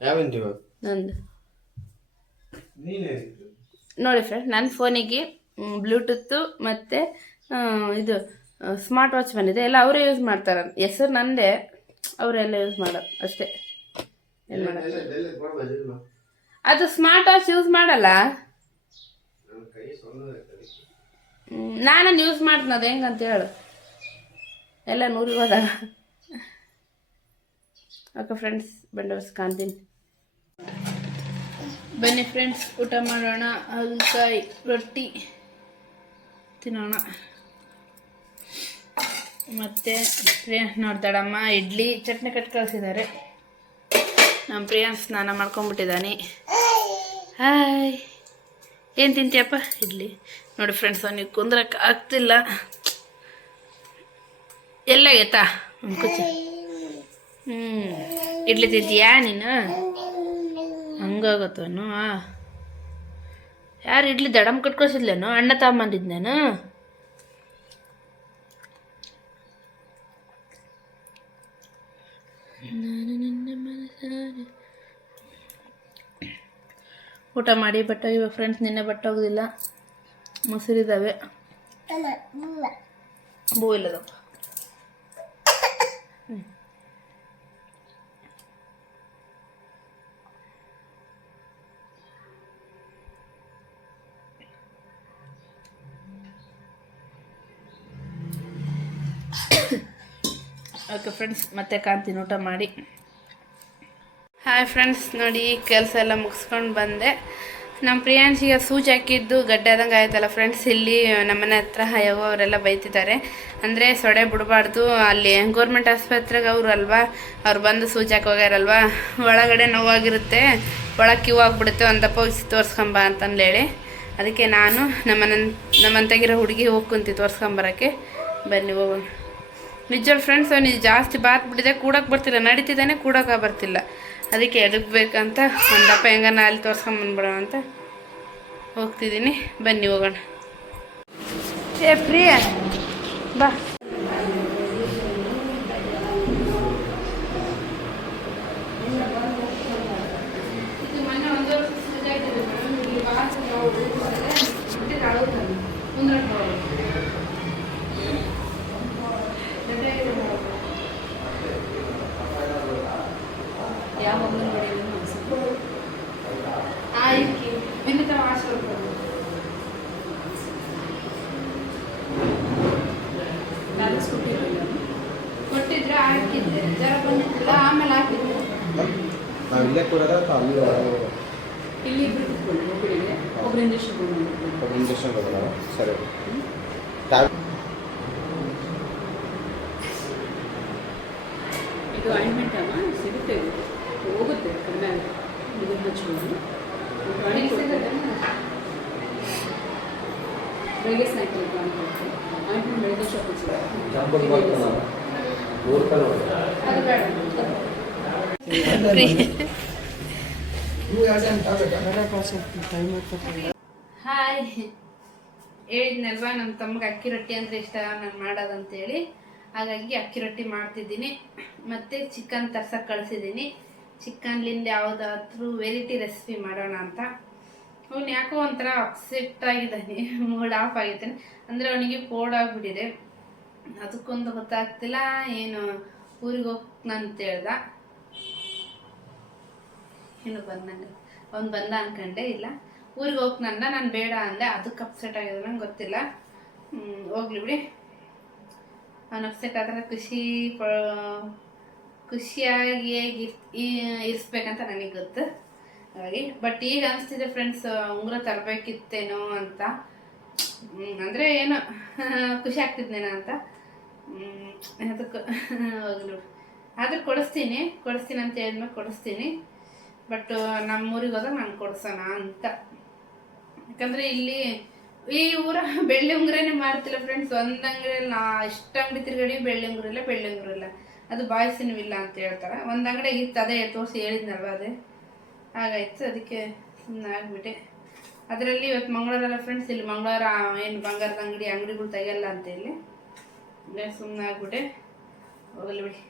ಯಾವ ಇಂಟಿವ ನಂದು ನೀನೇ ನೋಡಿ ಫ್ರೆಂಡ್, ನನ್ನ ಫೋನಿಗೆ ಬ್ಲೂಟೂತು ಮತ್ತು ಇದು ಸ್ಮಾರ್ಟ್ ವಾಚ್ ಬಂದಿದೆ. ಎಲ್ಲ ಅವರೇ ಯೂಸ್ ಮಾಡ್ತಾರೆ. ಹೆಸರು ನಂದೇ, ಅವರೆಲ್ಲ ಯೂಸ್ ಮಾಡೋದು ಅಷ್ಟೇ. ಏನು ಮಾಡೋದು, ಅದು ಸ್ಮಾರ್ಟ್ ವಾಚ್ ಯೂಸ್ ಮಾಡಲ್ಲ. ನಾನು ಯೂಸ್ ಮಾಡ್ತೀನಿ. ಅದು ಹೆಂಗಂತ ಹೇಳು, ಎಲ್ಲ 100 ಹೋದಾಗ. ಓಕೆ ಫ್ರೆಂಡ್ಸ್, ಬಂಡೋರ್ಸ್ ಕಾಣ್ತೀನಿ. ಬನ್ನಿ ಫ್ರೆಂಡ್ಸ್, ಊಟ ಮಾಡೋಣ. ಹಾಗಲಕಾಯಿ ರೊಟ್ಟಿ ತಿನ್ನೋಣ. ಮತ್ತು ಪ್ರಿಯಾಂಶ್ ನೋಡ್ತಾಳಮ್ಮ ಇಡ್ಲಿ ಚಟ್ನಿ ಕಟ್ ಕಳಿಸಿದ್ದಾರೆ. ನಮ್ಮ ಪ್ರಿಯಾಂಶ್ ಸ್ನಾನ ಮಾಡ್ಕೊಂಬಿಟ್ಟಿದ್ದಾನೆ. ಹಾಯ್, ಏನು ತಿಂತೀಯಪ್ಪ? ಇಡ್ಲಿ. ನೋಡಿ ಫ್ರೆಂಡ್ಸ್, ಅವನಿಗೆ ಕುಂದ್ರಕ್ಕೆ ಆಗ್ತಿಲ್ಲ. ಎಲ್ಲಾಗೈತಾ ಕುಚ್ಚ? ಇಡ್ಲಿ ತಿಂತೀಯಾ ನೀನು? ಹಂಗಾಗತ್ತವನು. ಯಾರು ಇಡ್ಲಿ ದಡಮ್ ಕಟ್ಕೊಳ್ಸಿದ್ಲೇನು? ಅಣ್ಣ ತಗೊಂಬಂದಿದ್ನೇನು? ಊಟ ಮಾಡಿ ಬಟ್ಟೆ ಇವಾಗ ಫ್ರೆಂಡ್ಸ್, ನಿನ್ನೆ ಬಟ್ಟೆ ಹೋಗೋದಿಲ್ಲ, ಮೊಸರಿದ್ದಾವೆ. ಬೂ ಇಲ್ಲದಪ್ಪ. ಓಕೆ ಫ್ರೆಂಡ್ಸ್, ಮತ್ತೆ ಕಾಣ್ತೀನಿ ಊಟ ಮಾಡಿ. ಹಾಯ್ ಫ್ರೆಂಡ್ಸ್, ನೋಡಿ ಕೆಲಸ ಎಲ್ಲ ಮುಗಿಸ್ಕೊಂಡು ಬಂದೆ. ನಮ್ಮ ಪ್ರಿಯಾಂಶಿಗೆ ಸೂಜಿ ಹಾಕಿದ್ದು ಗಡ್ಡೆ ಆದಂಗೆ ಆಯ್ತಲ್ಲ ಫ್ರೆಂಡ್ಸ್. ಇಲ್ಲಿ ನಮ್ಮನೆ ಹತ್ರ ಯಾವ ಅವರೆಲ್ಲ ಬೈತಿದ್ದಾರೆ. ಅಂದರೆ ಸೊಡೆ ಬಿಡಬಾರ್ದು, ಅಲ್ಲಿ ಗೌರ್ಮೆಂಟ್ ಆಸ್ಪತ್ರೆಗೆ ಅವರು ಅಲ್ವಾ, ಅವ್ರು ಬಂದು ಸೂಜಿ ಹಾಕಿ ಹೋಗ್ಯಾರಲ್ವಾ, ಒಳಗಡೆ ನೋವಾಗಿರುತ್ತೆ, ಒಳಗೆ ಕ್ಯೂ ಆಗಿಬಿಡುತ್ತೆ, ಒಂದಪ್ಪ ಹೋಗಿ ತೋರಿಸ್ಕೊಂಬ ಅಂತಂದೇಳಿ ಅದಕ್ಕೆ ನಾನು ನಮ್ಮಂತಾಗಿರೋ ಹುಡುಗಿ ಹೋಗಿ ಕುಂತಿ ತೋರಿಸ್ಕೊಂಬರೋಕ್ಕೆ. ಬನ್ನಿ ಹೋಗೋಣ. ನಿಜವಲ್ಲ ಫ್ರೆಂಡ್ಸ್, ಅವನಿಗೆ ಜಾಸ್ತಿ ಬಾತ್ ಬಿಟ್ಟಿದೆ, ಕೂಡೋಕೆ ಬರ್ತಿಲ್ಲ. ನಡೀತಿದ್ದಾನೆ, ಕೂಡೋಕೆ ಬರ್ತಿಲ್ಲ. ಅದಕ್ಕೆ ಎದಕ್ಬೇಕಂತ ಒಂದಪ್ಪ ಹೆಂಗನ ಅಲ್ಲಿ ತೋರ್ಸ್ಕೊಂಬಂದ್ಬಿಡೋಣ ಅಂತ ಹೋಗ್ತಿದ್ದೀನಿ. ಬನ್ನಿ ಹೋಗೋಣ. ಏ ಪ್ರಿಯ ಬಾ. ಯಾವ ವಿನಿತ ಕೊಟ್ಟಿದ್ರೆ ಹಾಕಿದ್ದೆ, ಜರ ಬಂದಿದ್ದಿಲ್ಲ, ಆಮೇಲೆ ಹಾಕಿದ್ದೆ. ಇಲ್ಲಿ ಒಬ್ಬರು ಇಂಜೆಕ್ಷನ್ ಸರಿ. ಇದು ಆಯಿಂಟ್ಮೆಂಟ್ ಅಮ್ಮ ಸಿಗುತ್ತೆ, ಹೋಗುತ್ತೆ ಕಡಿಮೆ ಆಗುತ್ತೆ. ಇದನ್ನು ಹಚ್ಕೊಂಡು ಬೆಳಗ್ಗೆ ಸಾಯಂಕಾಲ ಆಯಿಂಟ್ಮೆಂಟ್ ಬೆಳಗ್ಗೆ ಶಾಪಿಂಗ್ ಹಾಯ್, ಹೇಳಿದ್ನಲ್ವಾ ನಮ್ಮ ತಮ್ಮಗೆ ಅಕ್ಕಿ ರೊಟ್ಟಿ ಅಂದರೆ ಇಷ್ಟ ನಾನು ಮಾಡೋದಂತೇಳಿ. ಹಾಗಾಗಿ ಅಕ್ಕಿ ರೊಟ್ಟಿ ಮಾಡ್ತಿದ್ದೀನಿ. ಮತ್ತು ಚಿಕನ್ ತರ್ಸಕ್ಕೆ ಕಳಿಸಿದ್ದೀನಿ. ಚಿಕನ್ಲಿಂದ ಯಾವುದಾದ್ರೂ ವೆರೈಟಿ ರೆಸಿಪಿ ಮಾಡೋಣ ಅಂತ. ಅವನು ಯಾಕೋ ಒಂಥರ ಅಪ್ಸೆಟ್ ಆಗಿದ್ದಾನೆ, ಮೂಡ್ ಆಫ್ ಆಗಿದ್ದಾನೆ. ಅಂದರೆ ಅವನಿಗೆ ಕೋಲ್ಡ್ ಆಗಿಬಿಟ್ಟಿದೆ, ಅದಕ್ಕೊಂದು ಗೊತ್ತಾಗ್ತಿಲ್ಲ. ಏನು ಊರಿಗೆ ಹೋಗ್ನಂತ ಹೇಳ್ದ, ಇನ್ನು ಬಂದಂಗೆ ಅವ್ನು ಬಂದ ಅನ್ಕೊಂಡೆ. ಇಲ್ಲ, ಊರಿಗೆ ಹೋಗ್ನಂದ, ನಾನು ಬೇಡ ಅಂದೆ. ಅದಕ್ಕೆ ಅಪ್ಸೆಟ್ ಆಗಿದೆ, ನಂಗೆ ಗೊತ್ತಿಲ್ಲ. ಹೋಗ್ಲಿ ಬಿಡಿ. ಅವನು ಅಪ್ಸೆಟ್ ಆದರೆ ಖುಷಿಯಾಗಿ ಇರಿಸ್ಬೇಕಂತ ನನಗೆ ಗೊತ್ತು. ಹಾಗಾಗಿ ಬಟ್ ಈಗ ಅನಿಸ್ತಿದೆ ಫ್ರೆಂಡ್ಸ್, ಉಂಗುರ ತರಬೇಕಿತ್ತೇನೋ ಅಂತ. ಅಂದರೆ ಏನೋ ಖುಷಿ ಆಗ್ತಿದ್ನೇನೋ ಅಂತ. ಅದಕ್ಕೆ ಹೋಗ್ಲಿ, ಆದ್ರೆ ಕೊಡಿಸ್ತೀನಿ ಅಂತ ಹೇಳಿದ್ಮೇಲೆ ಕೊಡಿಸ್ತೀನಿ. ಬಟ್ ನಮ್ಮೂರಿಗೆ ಹೋದಾಗ ನಾನು ಕೊಡಿಸೋಣ ಅಂತ. ಯಾಕಂದರೆ ಇಲ್ಲಿ ಈ ಊರ ಬೆಳ್ಳಿ ಉಂಗುರನೇ ಮಾರ್ತಿಲ್ಲ ಫ್ರೆಂಡ್ಸ್. ಒಂದು ಅಂಗಡಿಯಲ್ಲಿ ನಾ ಇಷ್ಟ ಅಂಗಡಿ ತಿರುಗಡಿ ಬೆಳ್ಳಿ ಉಂಗುರ ಇಲ್ಲ, ಅದು ಬಾಯ್ಸಿನೂ ಇಲ್ಲ ಅಂತ ಹೇಳ್ತಾರೆ. ಒಂದು ಅಂಗಡಿ ಇತ್ತು, ಅದೇ ತೋರಿಸಿ ಹೇಳಿದ್ನಲ್ವ, ಅದೇ ಹಾಗಾಯ್ತು. ಅದಕ್ಕೆ ಸುಮ್ಮನೆ ಆಗ್ಬಿಟ್ಟೆ. ಅದರಲ್ಲಿ ಇವತ್ತು ಮಂಗಳವಾರ ಫ್ರೆಂಡ್ಸ್, ಇಲ್ಲಿ ಮಂಗಳವಾರ ಏನು ಬಂಗಾರದ ಅಂಗಡಿಗಳು ತೆಗಿಯಲ್ಲ ಅಂತ ಇಲ್ಲಿ ಸುಮ್ಮನೆ ಆಗ್ಬಿಟ್ಟೆ. ಹೋಗಲಿ ಬಿಡಿ.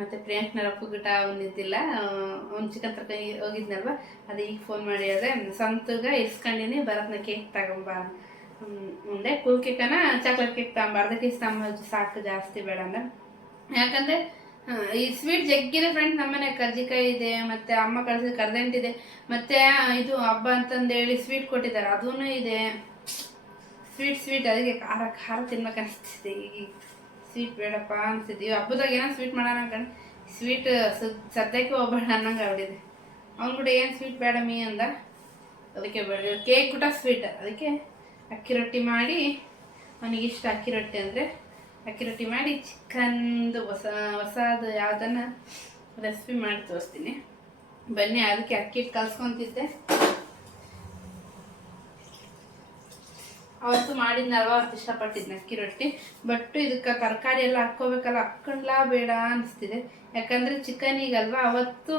ಮತ್ತು ಪ್ರಿಯಾಂಕ್ನ ಗಿಟ ಬಂದಿದ್ದಿಲ್ಲ, ಅವ್ನು ಚಿಕನ್ ತರಕಾರಿ ಹೋಗಿದ್ನಲ್ವ, ಅದು ಈಗ ಫೋನ್ ಮಾಡಿ ಹೇಳಿದೆ, ಸಂತಗ ಇಸ್ಕೊಂಡಿನಿ, ಭರತ್ನ ಕೇಕ್ ತಗೊಂಬ ಮುಂದೆ, ಕೂಲ್ ಕೇಕನ ಚಾಕ್ಲೇಟ್ ಕೇಕ್ ತಗೊಂಬ, ಅರ್ಧ ಕೇಸ್ ತಗೊಂಬ ಸಾಕು, ಜಾಸ್ತಿ ಬೇಡ ಅಂದ್ರೆ. ಯಾಕಂದರೆ ಈ ಸ್ವೀಟ್ ಜಗ್ಗಿದೆ ಫ್ರೆಂಡ್ಸ್. ನಮ್ಮನೆ ಕರ್ಜಿಕಾಯಿ ಇದೆ, ಮತ್ತು ಅಮ್ಮ ಕಳಿಸಿದ ಕರ್ದಂಟಿದೆ, ಮತ್ತು ಇದು ಹಬ್ಬ ಅಂತಂದೇಳಿ ಸ್ವೀಟ್ ಕೊಟ್ಟಿದ್ದಾರೆ, ಅದೂ ಇದೆ. ಸ್ವೀಟ್ ಅದಕ್ಕೆ ಖಾರ ತಿನ್ಬೇಕು ಅನಿಸ್ತಿದೆ. ಈಗ ಸ್ವೀಟ್ ಬೇಡಪ್ಪ ಅನಿಸ್ತಿದ್ವಿ. ಹಬ್ಬದಾಗ ಏನೋ ಸ್ವೀಟ್ ಮಾಡೋಣ ಅನ್ಕೊಂಡು ಸ್ವೀಟ್ ಸದ್ಯಕ್ಕೆ ಹೋಗ್ಬೇಡ ಅನ್ನಂಗೆ ಆಗ್ಬಿಟ್ಟಿದೆ. ಅವ್ನು ಕೂಡ ಏನು ಸ್ವೀಟ್ ಬೇಡ ಮೀ ಅಂದ, ಅದಕ್ಕೆ ಬೇಡ. ಕೇಕ್ ಕೂಡ ಸ್ವೀಟ್, ಅದಕ್ಕೆ ಅಕ್ಕಿ ರೊಟ್ಟಿ ಮಾಡಿ, ಅವನಿಗಿಷ್ಟ ಅಕ್ಕಿ ರೊಟ್ಟಿ ಅಂದರೆ ಅಕ್ಕಿ ರೊಟ್ಟಿ ಮಾಡಿ ಚಿಕನ್ದು ಹೊಸದು ಯಾವುದನ್ನು ರೆಸಿಪಿ ಮಾಡಿ ತೋರಿಸ್ತೀನಿ ಬನ್ನಿ. ಅದಕ್ಕೆ ಅಕ್ಕಿ ಕಲ್ಸ್ಕೊತಿದ್ದೆ, ಅವತ್ತು ಮಾಡಿದ್ನಲ್ವ, ಅವತ್ತು ಇಷ್ಟಪಟ್ಟಿದ್ದೆ ಅಕ್ಕಿ ರೊಟ್ಟಿ. ಬಟ್ ಇದಕ್ಕೆ ತರಕಾರಿ ಎಲ್ಲ ಹಾಕ್ಕೋಬೇಕಲ್ಲ, ಹಾಕ್ಕೊಂಡ್ಲ ಬೇಡ ಅನಿಸ್ತಿದೆ. ಯಾಕಂದರೆ ಚಿಕನಿಗಲ್ವ ಅವತ್ತು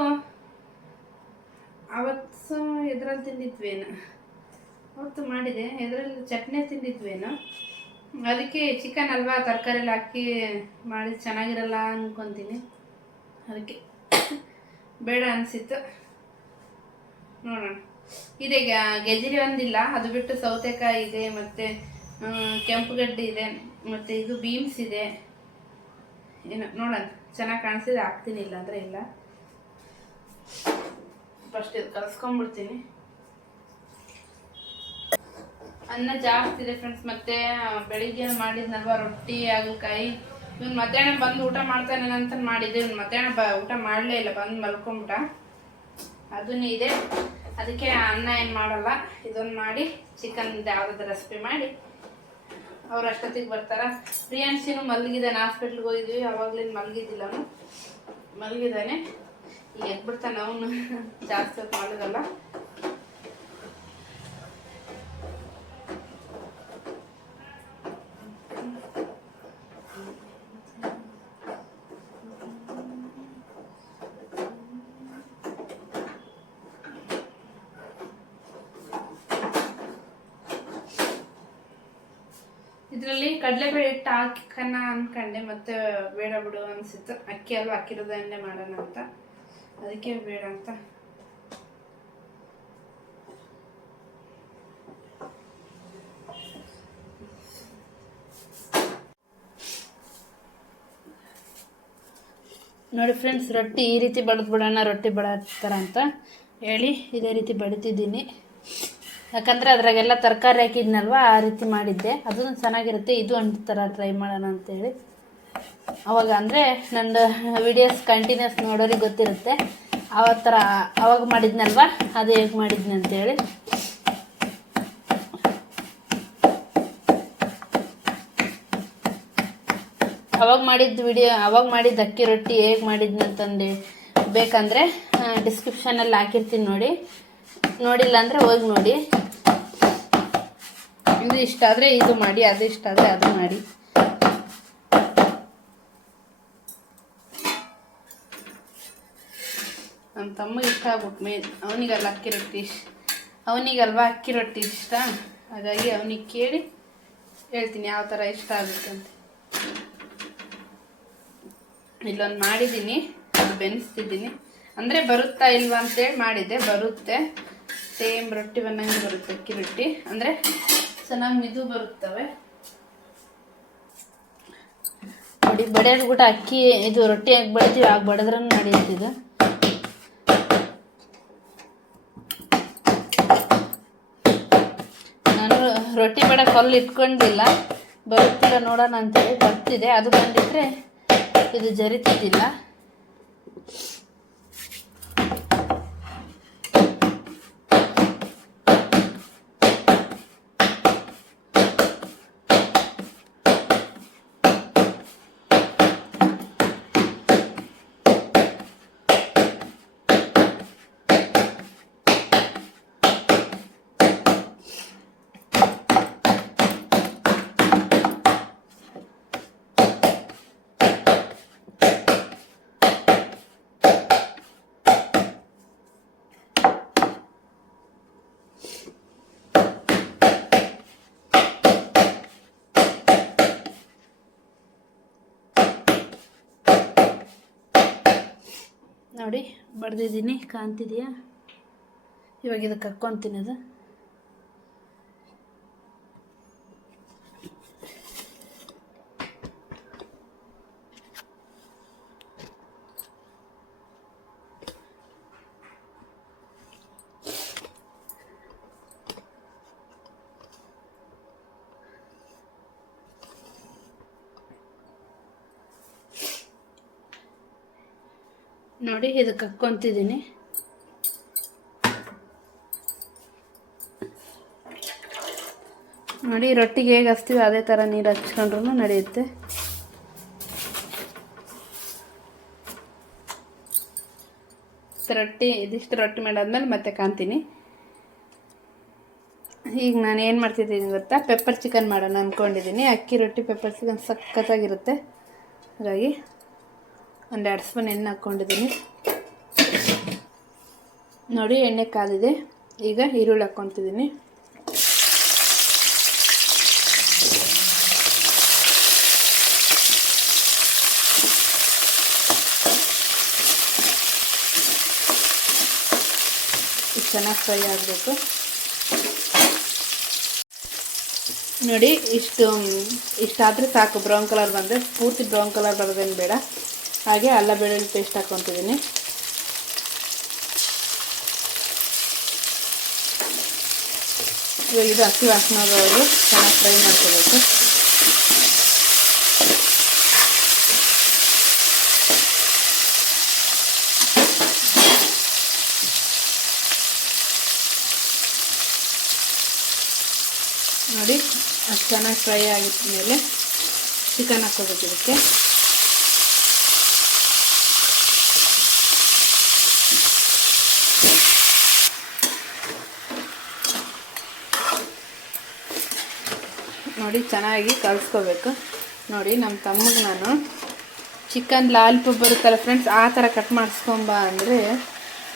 ಎದ್ರಲ್ಲಿ ತಿಂದಿದ್ವೇನು, ಅವತ್ತು ಮಾಡಿದೆ, ಎದ್ರಲ್ಲಿ ಚಟ್ನಿ ತಿಂದಿದ್ವೇನು. ಅದಕ್ಕೆ ಚಿಕನ್ ಅಲ್ವಾ, ತರಕಾರಿ ಎಲ್ಲ ಹಾಕಿ ಮಾಡಿ ಚೆನ್ನಾಗಿರಲ್ಲ ಅನ್ಕೊತೀನಿ. ಅದಕ್ಕೆ ಬೇಡ ಅನಿಸಿತ್ತು. ನೋಡೋಣ. ಇದೆ ಗೆಜರಿ ಒಂದಿಲ್ಲ, ಅದು ಬಿಟ್ಟು ಸೌತೆಕಾಯಿ ಇದೆ, ಮತ್ತು ಕೆಂಪುಗಡ್ಡೆ ಇದೆ, ಮತ್ತು ಇದು ಬೀನ್ಸ್ ಇದೆ. ಏನೋ ನೋಡೋಣ, ಚೆನ್ನಾಗಿ ಕಾಣಿಸಿದ್ರೆ ಹಾಕ್ತೀನಿ, ಇಲ್ಲ ಅಂದರೆ ಇಲ್ಲ. ಫಸ್ಟ್ ಇದು ಕಲಿಸ್ಕೊಂಡ್ಬಿಡ್ತೀನಿ. ಅನ್ನ ಜಾಸ್ತಿ ಇದೆ ಫ್ರೆಂಡ್ಸ್. ಮತ್ತು ಬೆಳಿಗ್ಗೆ ಮಾಡಿದ್ನಲ್ವ ರೊಟ್ಟಿ ಹಾಗಲಕಾಯಿ, ಇವನು ಮಧ್ಯಾಹ್ನ ಬಂದು ಊಟ ಮಾಡ್ತಾನೆ ಅಂತ ಮಾಡಿದ್ದೆ. ಇವನು ಮಧ್ಯಾಹ್ನ ಊಟ ಮಾಡಲೇ ಇಲ್ಲ, ಬಂದು ಮಲ್ಕೊಂಬಿಟ್ಟ. ಅದನ್ನೇ ಇದೆ, ಅದಕ್ಕೆ ಅನ್ನ ಏನು ಮಾಡಲ್ಲ, ಇದೊಂದು ಮಾಡಿ ಚಿಕನ್ ಯಾವುದಾದ್ರು ರೆಸಿಪಿ ಮಾಡಿ ಅವ್ರು ಅಷ್ಟೊತ್ತಿಗೆ ಬರ್ತಾರೆ. ಪ್ರಿಯಾಂಶಿನೂ ಮಲಗಿದ್ದಾನೆ, ಹಾಸ್ಪಿಟ್ಲಿಗೆ ಹೋಗಿದ್ವಿ, ಅವಾಗಲೇನು ಮಲಗಿದ್ದಿಲ್ಲ, ಅವನು ಮಲಗಿದ್ದಾನೆ. ಈಗ ಎದ್ಬಿಡ್ತಾನೆ ಅವನು, ಜಾಸ್ತಿ ಹೊತ್ತು ಮಲಗಲ್ಲ. ಇದರಲ್ಲಿ ಕಡಲೆಬೇಳೆ ಹಿಟ್ಟು ಹಾಕೋಣ ಅಂದ್ಕೊಂಡೆ, ಮತ್ತೆ ಬೇಡ ಬಿಡು ಅನಿಸಿತ್ತು. ಅಕ್ಕಿ ಅಲ್ವಾ, ಅಕ್ಕಿರೋದನ್ನೇ ಮಾಡೋಣ ಅಂತ, ಅದಕ್ಕೆ ಬೇಡ ಅಂತ. ನೋಡಿ ಫ್ರೆಂಡ್ಸ್, ರೊಟ್ಟಿ ಈ ರೀತಿ ಬಡಿದು ಬಿಡೋಣ, ರೊಟ್ಟಿ ಬಡತ್ತರ ಅಂತ ಹೇಳಿ ಇದೇ ರೀತಿ ಬಡಿತಿದ್ದೀನಿ. ಯಾಕಂದರೆ ಅದ್ರಾಗೆಲ್ಲ ತರಕಾರಿ ಹಾಕಿದ್ನಲ್ವ, ಆ ರೀತಿ ಮಾಡಿದ್ದೆ. ಅದು ಚೆನ್ನಾಗಿರುತ್ತೆ. ಇದು ಒಂದು ಥರ ಟ್ರೈ ಮಾಡೋಣ ಅಂತೇಳಿ. ಅವಾಗ ಅಂದರೆ ನಂದು ವಿಡಿಯೋಸ್ ಕಂಟಿನ್ಯೂಸ್ ನೋಡೋರಿಗೆ ಗೊತ್ತಿರುತ್ತೆ, ಅವಾಗ ಮಾಡಿದ್ನಲ್ವ, ಅದು ಹೇಗೆ ಮಾಡಿದ್ನಿ ಅಂತೇಳಿ. ಅವಾಗ ಮಾಡಿದ್ದು ಅಕ್ಕಿ ರೊಟ್ಟಿ ಹೇಗೆ ಮಾಡಿದ್ನಿ ಅಂತಂದು ಬೇಕಂದರೆ ಡಿಸ್ಕ್ರಿಪ್ಷನಲ್ಲಿ ಹಾಕಿರ್ತೀನಿ, ನೋಡಿಲ್ಲ ಅಂದರೆ ಹೋಗಿ ನೋಡಿ. ಇದು ಇಷ್ಟ ಆದರೆ ಇದು ಮಾಡಿ, ಅದು ಇಷ್ಟ ಆದರೆ ಅದು ಮಾಡಿ. ನಮ್ಮ ತಮ್ಮಗೆ ಇಷ್ಟ ಆಗ್ಬಿಟ್ಟು ಅವನಿಗಲ್ವಾ ಅಕ್ಕಿ ರೊಟ್ಟಿ ಇಷ್ಟ. ಹಾಗಾಗಿ ಅವನಿಗೆ ಕೇಳಿ ಹೇಳ್ತೀನಿ ಯಾವ ಥರ ಇಷ್ಟ ಆಗುತ್ತೆ ಅಂತ. ಇಲ್ಲೊಂದು ಮಾಡಿದ್ದೀನಿ, ಅದು ಬೆನೆಸ್ತಿದ್ದೀನಿ. ಅಂದರೆ ಬರುತ್ತಾ ಇಲ್ವಾ ಅಂತೇಳಿ ಮಾಡಿದ್ದೆ, ಬರುತ್ತೆ. ಸೇಮ್ ರೊಟ್ಟಿ ಬಂದಂಗೆ ಬರುತ್ತೆ, ಅಕ್ಕಿ ರೊಟ್ಟಿ ಅಂದರೆ ಚೆನ್ನಾಗಿ ಮಿದು ಬರುತ್ತವೆ. ನೋಡಿ, ಬಡಿಯೋದು ಕೂಡ ಅಕ್ಕಿ ಇದು ರೊಟ್ಟಿ ಹಾಕಿ ಬಡಿತೀವಿ, ಆಗ ಬಡಿದ್ರೂ ನಡೆಯುತ್ತಿದ್ದು. ನಾನು ರೊಟ್ಟಿ ಬಡ ಕಲ್ಲು ಇಟ್ಕೊಂಡಿಲ್ಲ, ಬರುತ್ತಿಲ್ಲ ನೋಡೋಣ ಅಂತೇಳಿ. ಬರ್ತಿದೆ, ಅದು ಬಂದಿದ್ರೆ ಇದು ಜರಿತಿದ್ದಿಲ್ಲ. ನೋಡಿ ಬಡ್ದಿದ್ದೀನಿ, ಕಾಣ್ತಿದೆಯಾ? ಇವಾಗ ಇದಕ್ಕೆ ಹಾಕ್ಕೊತೀನಿ ಅದು. ನೋಡಿ ಇದಕ್ಕೆ ಹಾಕ್ಕೊತಿದ್ದೀನಿ. ನೋಡಿ ರೊಟ್ಟಿಗೆ ಹೇಗೆ ಹಚ್ತೀವಿ ಅದೇ ಥರ ನೀರು ಹಚ್ಕೊಂಡ್ರೂ ನಡೆಯುತ್ತೆ. ಇದಿಷ್ಟು ರೊಟ್ಟಿ ಮಾಡಾದ್ಮೇಲೆ ಮತ್ತೆ ಕಾಣ್ತೀನಿ. ಈಗ ನಾನು ಏನು ಮಾಡ್ತಿದ್ದೀನಿ ಗೊತ್ತಾ, ಪೆಪ್ಪರ್ ಚಿಕನ್ ಮಾಡೋಣ ಅಂದ್ಕೊಂಡಿದ್ದೀನಿ. ಅಕ್ಕಿ ರೊಟ್ಟಿ ಪೆಪ್ಪರ್ ಚಿಕನ್ ಸಖತ್ತಾಗಿರುತ್ತೆ. ಹಾಗಾಗಿ 1-2 ಸ್ಪೂನ್ ಎಣ್ಣೆ ಹಾಕ್ಕೊಂಡಿದ್ದೀನಿ. ನೋಡಿ ಎಣ್ಣೆ ಕಾದಿದೆ. ಈಗ ಈರುಳ್ಳಿ ಹಾಕ್ಕೊತಿದ್ದೀನಿ. ಇದು ಚೆನ್ನಾಗಿ ಫ್ರೈ ಆಗಬೇಕು. ನೋಡಿ ಇಷ್ಟಾದರೆ ಸಾಕು. ಬ್ರೌನ್ ಕಲರ್ ಬಂದರೆ, ಪೂರ್ತಿ ಬ್ರೌನ್ ಕಲರ್ ಬರೋದೇನು ಬೇಡ. ಹಾಗೆ ಅಲ್ಲ ಬೆಳ್ಳುಳ್ಳಿ ಪೇಸ್ಟ್ ಹಾಕ್ಕೊತಿದ್ದೀನಿ. ಇವಾಗ ಇದು ಹಸಿ ವಾಸನೆ ಹೋಗೋವರೆಗೂ ಚೆನ್ನಾಗಿ ಫ್ರೈ ಮಾಡ್ಕೋಬೇಕು. ನೋಡಿ ಅದು ಚೆನ್ನಾಗಿ ಫ್ರೈ ಆಗಿದ ಮೇಲೆ ಚಿಕನ್ ಹಾಕ್ಕೋಬೇಕು ಇದಕ್ಕೆ. ನೋಡಿ ಚೆನ್ನಾಗಿ ಕಲಿಸ್ಕೋಬೇಕು. ನೋಡಿ ನಮ್ಮ ತಮ್ಮಗೆ ನಾನು ಚಿಕನ್ ಲಾಲಿಪಾಪ್ ಬರುತ್ತಲ್ಲ ಫ್ರೆಂಡ್ಸ್, ಆ ಥರ ಕಟ್ ಮಾಡಿಸ್ಕೊಂಬ ಅಂದರೆ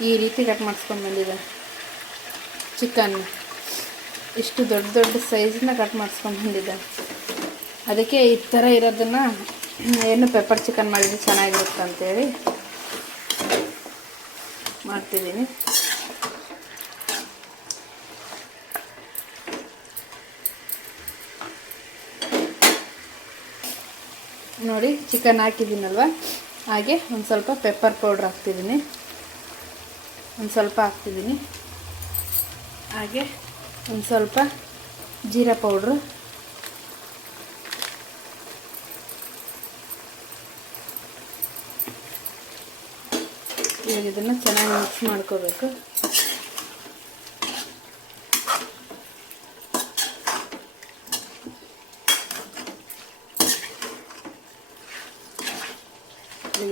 ಈ ರೀತಿ ಕಟ್ ಮಾಡಿಸ್ಕೊಂಬಂದಿದೆ. ಚಿಕನ್ ಇಷ್ಟು ದೊಡ್ಡ ಸೈಜನ್ನ ಕಟ್ ಮಾಡಿಸ್ಕೊಂಬಂದಿದೆ. ಅದಕ್ಕೆ ಈ ಥರ ಇರೋದನ್ನು ಏನು ಪೆಪ್ಪರ್ ಚಿಕನ್ ಮಾಡಿದ್ರೆ ಚೆನ್ನಾಗಿರುತ್ತೆ ಅಂತೇಳಿ ಮಾಡ್ತಿದ್ದೀನಿ. ನೋಡಿ ಚಿಕನ್ ಹಾಕಿದ್ದೀನಲ್ವ, ಹಾಗೆ ಒಂದು ಸ್ವಲ್ಪ ಪೆಪ್ಪರ್ ಪೌಡ್ರ್ ಹಾಕ್ತಿದ್ದೀನಿ. ಒಂದು ಸ್ವಲ್ಪ ಹಾಕ್ತಿದ್ದೀನಿ. ಹಾಗೆ ಒಂದು ಸ್ವಲ್ಪ ಜೀರಾ ಪೌಡ್ರು. ಇವಾಗ ಇದನ್ನು ಚೆನ್ನಾಗಿ ಮಿಕ್ಸ್ ಮಾಡ್ಕೋಬೇಕು.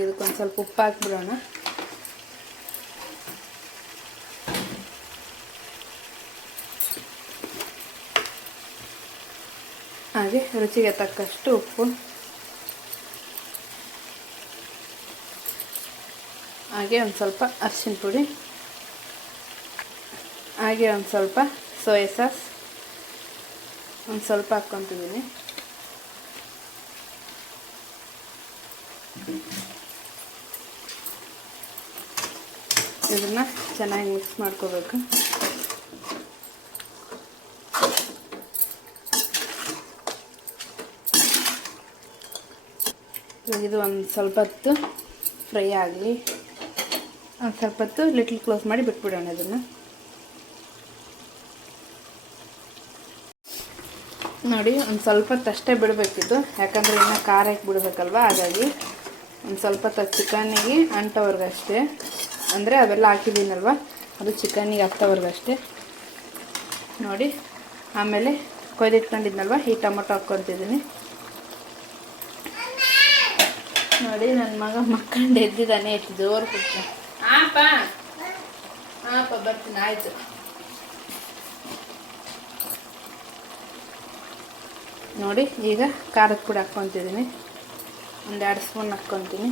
ಇದಕ್ಕೊಂದು ಸ್ವಲ್ಪ ಉಪ್ಪು ಹಾಕ್ಬಿಡೋಣ. ಹಾಗೆ ರುಚಿಗೆ ತಕ್ಕಷ್ಟು ಉಪ್ಪು, ಹಾಗೆ ಒಂದು ಸ್ವಲ್ಪ ಅರಿಶಿನ ಪುಡಿ, ಹಾಗೆ ಒಂದು ಸ್ವಲ್ಪ ಸೋಯಾ ಸಾಸ್ ಒಂದು ಸ್ವಲ್ಪ ಹಾಕ್ಕೊತಿದ್ದೀನಿ. ಇದನ್ನು ಚೆನ್ನಾಗಿ ಮಿಕ್ಸ್ ಮಾಡ್ಕೋಬೇಕು. ಇದು ಒಂದು ಸ್ವಲ್ಪ ಹೊತ್ತು ಫ್ರೈ ಆಗಲಿ. ಒಂದು ಸ್ವಲ್ಪ ಹೊತ್ತು ಲಿಟ್ಲ್ ಕ್ಲೋಸ್ ಮಾಡಿ ಬಿಟ್ಬಿಡೋಣ ಇದನ್ನು. ನೋಡಿ ಒಂದು ಸ್ವಲ್ಪ ಹೊತ್ತು ಅಷ್ಟೇ ಬಿಡಬೇಕಿದ್ದು, ಯಾಕಂದರೆ ಇನ್ನು ಖಾರ ಹಾಕಿ ಬಿಡಬೇಕಲ್ವ. ಹಾಗಾಗಿ ಒಂದು ಸ್ವಲ್ಪ ಹೊತ್ತು ಚಿಕನ್ನಿಗೆ ಅಂಟೋವರೆಗಷ್ಟೇ, ಅಂದರೆ ಅವೆಲ್ಲ ಹಾಕಿದ್ದೀನಲ್ವ ಅದು ಚಿಕನ್ನಿಗೆ ಹತ್ತೋವರೆಗಷ್ಟೇ. ನೋಡಿ ಆಮೇಲೆ ಕೊಯ್ದಿಟ್ಕೊಂಡಿದ್ನಲ್ವ ಈ ಟೊಮೊಟೊ ಹಾಕ್ಕೊತಿದ್ದೀನಿ. ನೋಡಿ ನನ್ನ ಮಗ ಮಕ್ಕಂಡು ಎದ್ದಿದ್ದಾನೆ, ಎಷ್ಟು ಜೋರು ಕೊಡ್ತಾನೆ. ಹಾಂ ಬರ್ತೀನಿ, ಆಯಿತು. ನೋಡಿ ಈಗ ಖಾರದ ಪುಡಿ ಹಾಕ್ಕೊತಿದ್ದೀನಿ. 1-2 ಸ್ಪೂನ್ ಹಾಕ್ಕೊತೀನಿ.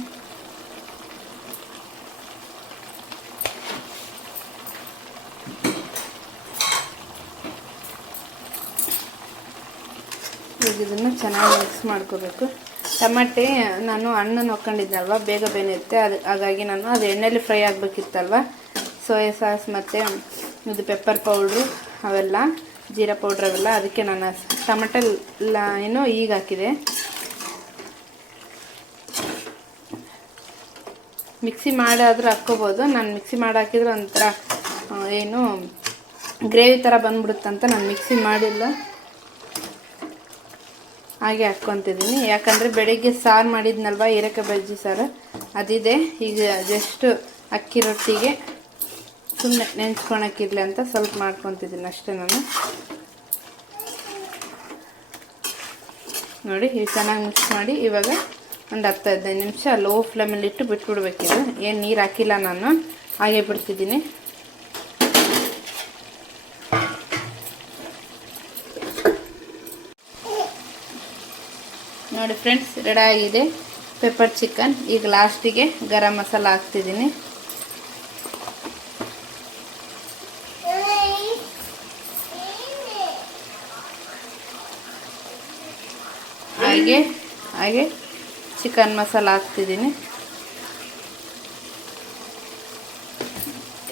ಈಗ ಇದನ್ನು ಚೆನ್ನಾಗಿ ಮಿಕ್ಸ್ ಮಾಡ್ಕೋಬೇಕು. ಟಮಾಟೆ ನಾನು ಹಣ್ಣನ್ನು ಹಾಕ್ಕೊಂಡಿದ್ನಲ್ವ, ಬೇಗ ಬೇಯುತ್ತೆ. ಹಾಗಾಗಿ ನಾನು ಅದು ಎಣ್ಣೆಲಿ ಫ್ರೈ ಆಗಬೇಕಿತ್ತಲ್ವ. ಸೋಯಾ ಸಾಸ್ ಮತ್ತು ಇದು ಪೆಪ್ಪರ್ ಪೌಡ್ರು ಅವೆಲ್ಲ, ಜೀರಾ ಪೌಡ್ರ್ ಅವೆಲ್ಲ, ಅದಕ್ಕೆ ನಾನು ಟಮಾಟೆ ಏನು ಈಗ ಹಾಕಿದೆ. ಮಿಕ್ಸಿ ಮಾಡಾದರೂ ಹಾಕ್ಕೋಬೋದು. ನಾನು ಮಿಕ್ಸಿ ಮಾಡಿ ಹಾಕಿದ್ರೆ ಒಂಥರ ಏನು ಗ್ರೇವಿ ಥರ ಬಂದ್ಬಿಡುತ್ತಂತ ನಾನು ಮಿಕ್ಸಿ ಮಾಡಿಲ್ಲ, ಹಾಗೆ ಹಾಕ್ಕೊತಿದ್ದೀನಿ. ಯಾಕಂದರೆ ಬೆಳಿಗ್ಗೆ ಸಾರು ಮಾಡಿದ್ನಲ್ವ, ಹೀರೆಕಾಯಿ ಬಜ್ಜಿ ಸಾರು ಅದಿದೆ. ಈಗ ಜಸ್ಟ್ ಅಕ್ಕಿ ರೊಟ್ಟಿಗೆ ಸುಮ್ಮನೆ ನೆಂಚ್ಕೊಳಕ್ಕಿರಲಿ ಅಂತ ಸ್ವಲ್ಪ ಮಾಡ್ಕೊತಿದ್ದೀನಿ ಅಷ್ಟೇ ನಾನು. ನೋಡಿ ಇದು ಚೆನ್ನಾಗಿ ಮಿಕ್ಸ್ ಮಾಡಿ ಇವಾಗ ಒಂದು 10-15 ನಿಮಿಷ ಲೋ ಫ್ಲೇಮಲ್ಲಿ ಇಟ್ಟು ಬಿಟ್ಬಿಡ್ಬೇಕಿದು. ಏನು ನೀರು ಹಾಕಿಲ್ಲ ನಾನು, ಹಾಗೆ ಬಿಡ್ತಿದ್ದೀನಿ. ನೋಡಿ ಫ್ರೆಂಡ್ಸ್, ರೆಡಿ ಆಗಿದೆ ಪೆಪ್ಪರ್ ಚಿಕನ್. ಈಗ ಲಾಸ್ಟಿಗೆ ಗರಂ ಮಸಾಲ ಹಾಕ್ತಿದ್ದೀನಿ. ಹಾಗೆ ಚಿಕನ್ ಮಸಾಲ ಹಾಕ್ತಿದ್ದೀನಿ.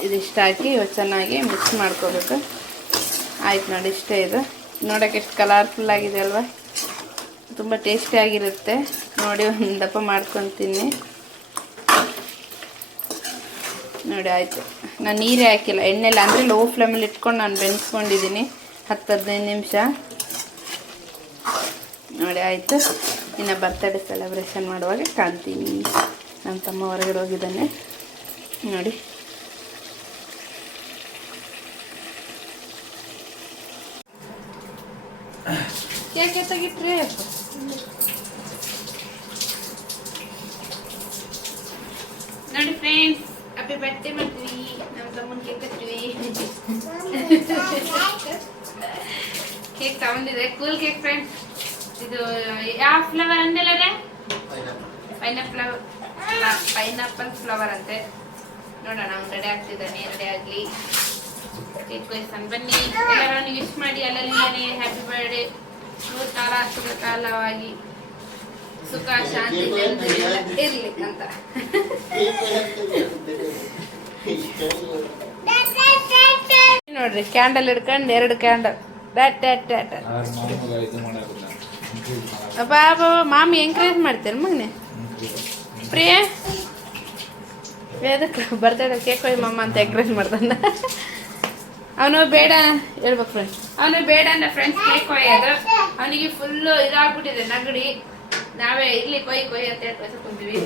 ಇದಿಷ್ಟು ಹಾಕಿ ಚೆನ್ನಾಗಿ ಮಿಕ್ಸ್ ಮಾಡ್ಕೋಬೇಕು. ಆಯ್ತು ನೋಡಿ, ಇಷ್ಟೇ. ಇದು ನೋಡೋಕೆ ಎಷ್ಟು ಕಲರ್ಫುಲ್ ಆಗಿದೆ ಅಲ್ವಾ, ತುಂಬ ಟೇಸ್ಟಿಯಾಗಿರುತ್ತೆ. ನೋಡಿ ಒಂದು ದಪ್ಪ ಮಾಡ್ಕೊತೀನಿ. ನೋಡಿ ಆಯಿತು. ನಾನು ನೀರೇ ಹಾಕಿಲ್ಲ, ಎಣ್ಣೆಲ್ಲ ಅಂದರೆ ಲೋ ಫ್ಲೇಮಲ್ಲಿ ಇಟ್ಕೊಂಡು ನಾನು ಬೆನ್ಸ್ಕೊಂಡಿದ್ದೀನಿ 10-15 ನಿಮಿಷ. ನೋಡಿ ಆಯಿತು. ಇನ್ನು ಬರ್ತಡೇ ಸೆಲೆಬ್ರೇಷನ್ ಮಾಡುವಾಗ ಕಾಣ್ತೀನಿ. ನನ್ನ ತಮ್ಮ ಹೊರಗಡೆ ಹೋಗಿದ್ದಾನೆ ನೋಡಿ. ಕೇಕ್ ತೆಗಿಟ್ರಿ. ನೋಡಿ ಫ್ರೆಂಡ್ಸ್, ಹ್ಯಾಪಿ ಬರ್ತ್ಡೇ ಮಾಡ್ತೀವಿ. ನಮ್ಮ ತಮ್ಮನ ಕೇಕ್ ಹಚ್ತೀವಿ. ಕೇಕ್ ತಗೊಂಡಿದೆ, ಕೂಲ್ ಕೇಕ್ ಫ್ರೆಂಡ್ಸ್. ಇದು ಯಾವ ಫ್ಲೇವರ್ ಅಂದೆಲ್ಲದೆ? ಪೈನಾಪಲ್ ಫ್ಲೇವರ್ ಅಂತೆ. ನೋಡೋಣ, ಅವ್ನು ರೆಡಿ ಆಗ್ತಿದ್ದಾನೆ. ರೆಡಿ ಆಗಲಿ, ಕೇಕ್ ಕೊಯ್ಸನ್ ಬನ್ನಿ. ಎಲ್ಲರೂ ವಿಶ್ ಮಾಡಿ ಅಲ್ಲಲ್ಲಿಂದಾನೆ ಹ್ಯಾಪಿ ಬರ್ಡೇ. 100 ಕಾಲ ಸುಖ ಕಾಲವಾಗಿ ಸುಖ ಶಾಂತಿ ಇರ್ಲಿ ಅಂತ. ನೋಡ್ರಿ, ಕ್ಯಾಂಡಲ್ ಹಿಡ್ಕೊಂಡು 2 ಕ್ಯಾಂಡಲ್. ಬಾಬಾ ಮಾಮಿ ಎಂಕರೇಜ್ ಮಾಡ್ತೀರಿ ಮಗನೆ. ಪ್ರಿಯ ವೇದಕ್ಕೆ ಬರ್ತಾಳೆ ಕೇಕ್ ಕೊಯ್ ಮಮ್ಮ ಅಂತ ಎಂಕರೇಜ್ ಮಾಡ್ತಾನೆ. ಅವನು ಬೇಡ ಹೇಳ್ಬೇಕು ಫ್ರೆಂಡ್ಸ್, ಅವನು ಬೇಡ ಅಂದ್ರೆ ಫ್ರೆಂಡ್ಸ್ ಕೇಕ್ ಕೊಯ್ಯೋದು. ಅವನಿಗೆ ಫುಲ್ಲು ಇದಾಗ್ಬಿಟ್ಟಿದೆ ನಗಡಿ. ನಾವೇ ಇಲ್ಲಿ ಕೊಯ್ ಅಂತ ಹೇಳಿ ಕೊಯ್ಸಕೊಂತೀವಿ.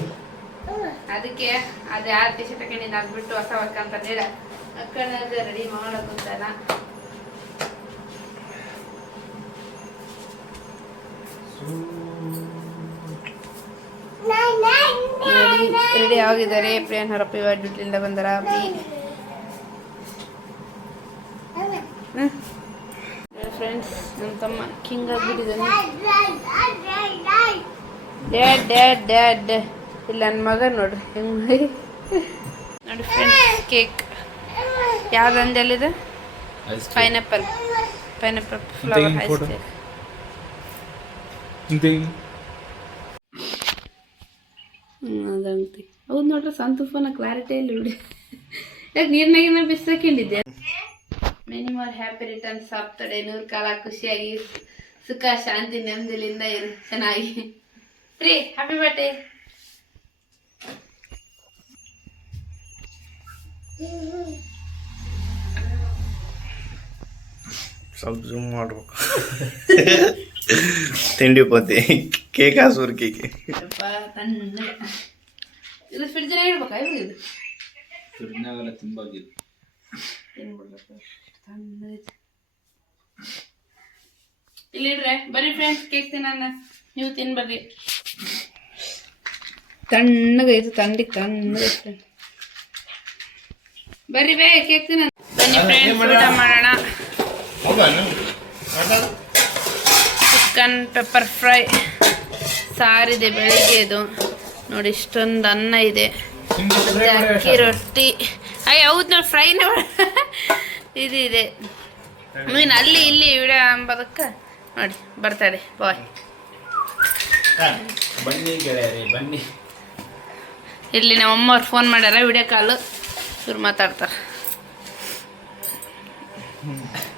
ಅದಕ್ಕೆ ಅದು ಯಾರು ಟಿ ಶರ್ಟ್ ಹಾಕೊಂಡಿದ್ದು ಹಾಕ್ಬಿಟ್ಟು ಹೊಸ ಅಂತ ಹೇಳ ಅಕ್ಕನದು ರೆಡಿ ಮಾಡೋಕ್ಕಂತಾನ. ರೆಡಿ ಆಗಿದ್ದಾರೆ. ಪ್ರಿಯಾನ್ ಅವರಪ್ಪ ಇವಾಗ ಡ್ಯೂಟಿಯಿಂದ ಬಂದಾರ. ಫ್ರೆಂಡ್ಸ್, ನನ್ನ ತಮ್ಮ ಕಿಂಗ್ ಆಗ್ಬಿಟ್ಟಿದ್ದಾನೆ. Dad dad dad. ಇಲ್ಲ ನನ್ನ ಮಗ ನೋಡ್ರಿ ಹೆಂಗ್ ನೋಡಿ ಫ್ರೆಂಡ್ಸ್. ಕೇಕ್ ಯಾವ್ದಂದೆಲ್ಲಿದೆ? Pineapple flavour ice cake. ಅದಂತೆ ಹೌದು ನೋಡ್ರಿ. ಸಂತು ಫೋನ ಕ್ಲಾರಿಟಿ ಇಲ್ಲ ನೋಡಿ. ಯಾಕೆ ನೀರ್ನಾಗಿನ ಬಿಸಾಕೊಂಡಿದ್ದೆ. Many more happy returns of the day. 100 ಕಾಲ ಖುಷಿಯಾಗಿ ಸುಖ ಶಾಂತಿ ನೆಮ್ಮದಿಲಿಂದ ಇರು ಚೆನ್ನಾಗಿ. ಪ್ರೀ ಹ್ಯಾಪಿ ಬರ್ಡೇ. ಸ್ವಲ್ಪ ಜೂಮ್ ಮಾಡ್ಬೇಕು. ತಿಂಡಿ ಪತಿ ಕೇಕ್ ಹಾಸೂರು ಕೇಕ್. ಇದು ಫ್ರಿಡ್ಜ್ನಾಗ ಇಡ್ಬೇಕಾ? ಇದು ಫ್ರಿಡ್ಜ್ನಾಗೆಲ್ಲ ತಿನ್ಬಾರ್ದು. ಇಲ್ಲಿಡ್ರೆ ಬರ್ರಿ ಫ್ರೆಂಡ್ಸ್, ಕೇಕ್ ತಿನ್ನ. ನೀವು ತಿನ್ಬರ್ರಿ. ತಣ್ಣಗೈತು, ತಣ್ಣಗೈತೆ. ಬರ್ರಿ ಬೇ ಕೇಕ್ ತಿನ್ನ. ಬನ್ನಿ ಫ್ರೆಂಡ್ಸ್, ಊಟ ಮಾಡೋಣ. ಚಿಕನ್ ಪೆಪ್ಪರ್ ಫ್ರೈ ಸಾರಿದೆ ಬೆಳಿಗ್ಗೆದು. ನೋಡಿ ಇಷ್ಟೊಂದು ಅನ್ನ ಇದೆ, ಅಕ್ಕಿ ರೊಟ್ಟಿ. ಹೌದು ನೋಡಿ, ಫ್ರೈನ ಇದು ಇದೆ. ಮೀನು ಅಲ್ಲಿ ಇಲ್ಲಿ ವಿಡಿಯೋ ಅಂಬೋದಕ್ಕೆ ನೋಡಿ ಬರ್ತಾಳೆ ಬಾಯ್. ಬನ್ನಿ ಗೆಳೆಯರಿ ಬನ್ನಿ. ಇಲ್ಲಿ ನಮ್ಮಮ್ಮ ಅವ್ರು ಫೋನ್ ಮಾಡ್ಯಾರ, ವಿಡಿಯೋ ಕಾಲು ಇವ್ರು ಮಾತಾಡ್ತಾರೆ.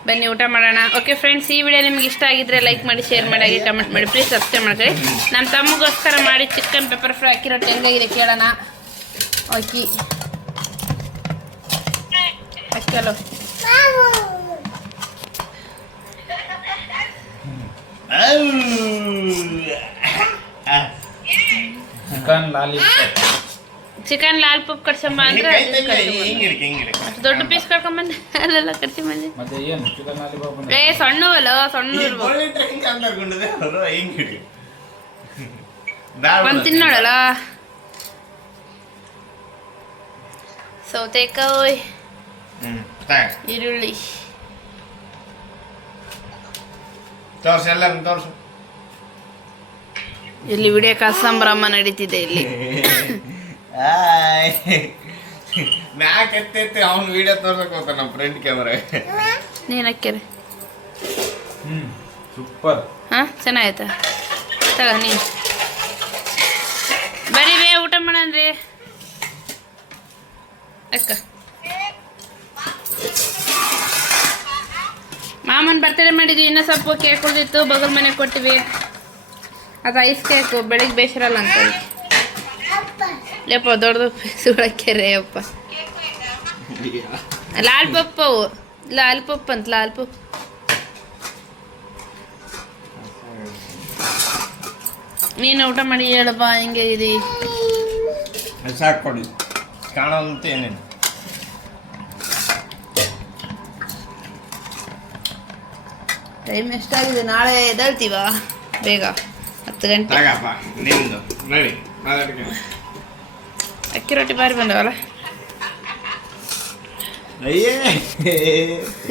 ಬನ್ನಿ ಊಟ ಮಾಡೋಣ. ಓಕೆ ಫ್ರೆಂಡ್ಸ್, ಈ ವಿಡಿಯೋ ನಿಮ್ಗೆ ಇಷ್ಟ ಆಗಿದ್ರೆ ಲೈಕ್ ಮಾಡಿ, ಶೇರ್ ಮಾಡಿ, ಕಮೆಂಟ್ ಮಾಡಿ, ಪ್ಲೀಸ್ ಸಬ್ಸ್ಕ್ರೈಬ್ ಮಾಡ್ಕೊಳ್ಳಿ. ನಮ್ಮ ತಮ್ಮಗೋಸ್ಕರ ಮಾಡಿ ಚಿಕನ್ ಪೆಪ್ಪರ್ ಫ್ರೈ ಅಕ್ಕಿ ರೊಟ್ಟಿ ಹೆಂಗಾಗಿದೆ ಕೇಳೋಣ. ಅಕ್ಕಿ ಅಕ್ಕಲು chicken lollipop. Chicken lollipop ಕಟ್ಸಂಬ ಅಂದ್ರೆ ದೊಡ್ಡ ಪೀಸ್ ಕಟ್ಕೊಂಬಂದು ಅಲ್ಲೆಲ್ಲ ಕಟ್ಸಂಬಂದು. ಮತ್ತೆ ಏನು ಚಿಕನ್ ಲಾಲಿಪಾಪ್ ಅಂದ್ರೆ? ಸಣ್ಣವಲ್ಲ, ಸಣ್ಣ ಒಂದು ತಿನ್ನೋಳಲ್ಲ. ಸೌತೆಕಾಯಿ, ಈರುಳ್ಳಿ, ತೋರ್ಸು ಎಲ್ಲ ತೋರ್ಸು. ಇಲ್ಲಿ ವಿಡಿಯೋ ಕಾಲ್ ಸಂಭ್ರಮ ನಡೀತಿದೆ. ಇಲ್ಲಿ ಮ್ಯಾಕ್ ಎತ್ತೈತೆ ಅವ್ನು ವಿಡಿಯೋ ತೋರ್ಸಕ್ ಹೋಗ್ತಾನ ನಮ್ಮ ಫ್ರೆಂಡ್ ಕ್ಯಾಮರಾ. ನೀನು ಹಾಕ್ಯಾರ ಸೂಪರ್. ಹಾಂ ಚೆನ್ನಾಗೈತಾ? ತಗ ನೀನು ಬರೀ ಬೇ ಊಟ ಮಾಡನ್ರಿ ಅಕ್ಕ. ಮಾಮನ್ ಬರ್ತಡೇ ಮಾಡಿದ್ವಿ, ಇನ್ನೂ ಸ್ವಲ್ಪ ಕೇಕ್ ಉಳಿದಿತ್ತು, ಬಗಲ್ ಮನೆಗೆ ಕೊಟ್ಟಿವಿ. ಅದು ಐಸ್ ಕೇಕು, ಬೆಳಿಗ್ಗೆ ಬೇಸರಲ್ಲ ಅಂತ ಲೇಪ ದೊಡ್ಡದು ಸುಳಕ್ಕೆರೆ ಅಪ್ಪ. ಲಾಲ್ ಪಪ್ಪ ಅವು, ಲಾಲ್ ಪಪ್ ಅಂತ, ಲಾಲ್ ಪಪ್. ನೀನು ಊಟ ಮಾಡಿ ಹೇಳಪ್ಪ ಹಿಂಗೆ ಇದೆ. ಸಾಕು ಕೊಡಿ, ಕಾಣೋದಂತ ಏನೇನು. ಟೈಮ್ ಎಷ್ಟಾಗಿದೆ? ನಾಳೆ ಎದ್ದೇಳ್ತೀವ ಬೇಗ, 10 ಗಂಟೆ. ನಿಮ್ದು ರೆಡಿ ಮಾತಾಡ್ಕೊಂಡು. ಅಕ್ಕಿ ರೊಟ್ಟಿ ಬಾರಿ ಬಂದವಲ್ಲ.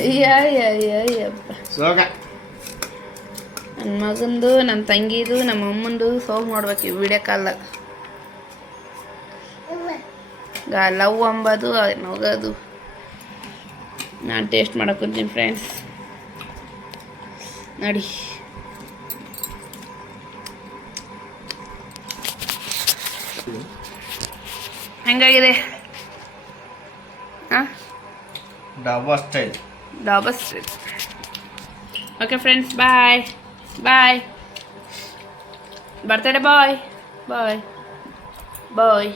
ಅಯ್ಯಪ್ಪ, ಸೋಗ ನನ್ನ ಮಗಂದು, ನನ್ನ ತಂಗಿದು, ನಮ್ಮ ಅಮ್ಮಂದು ಸೋಗ್ ನೋಡ್ಬೇಕು ಈ ವಿಡಿಯೋ ಕಾಲ್ದಾಗ. ಲವ್ ಅಂಬೋದು ನಗೋದು. ನಾನು ಟೇಸ್ಟ್ ಮಾಡಕ್ಕೆ ಕುಂತೀನಿ ಫ್ರೆಂಡ್ಸ್, ನೋಡಿ. ಹೆಂಗಾಗಿದೆ? ಹಾಂ, dhaba style. Dhaba style. Okay friends, bye bye. Birthday bye bye ಬಾಯ್.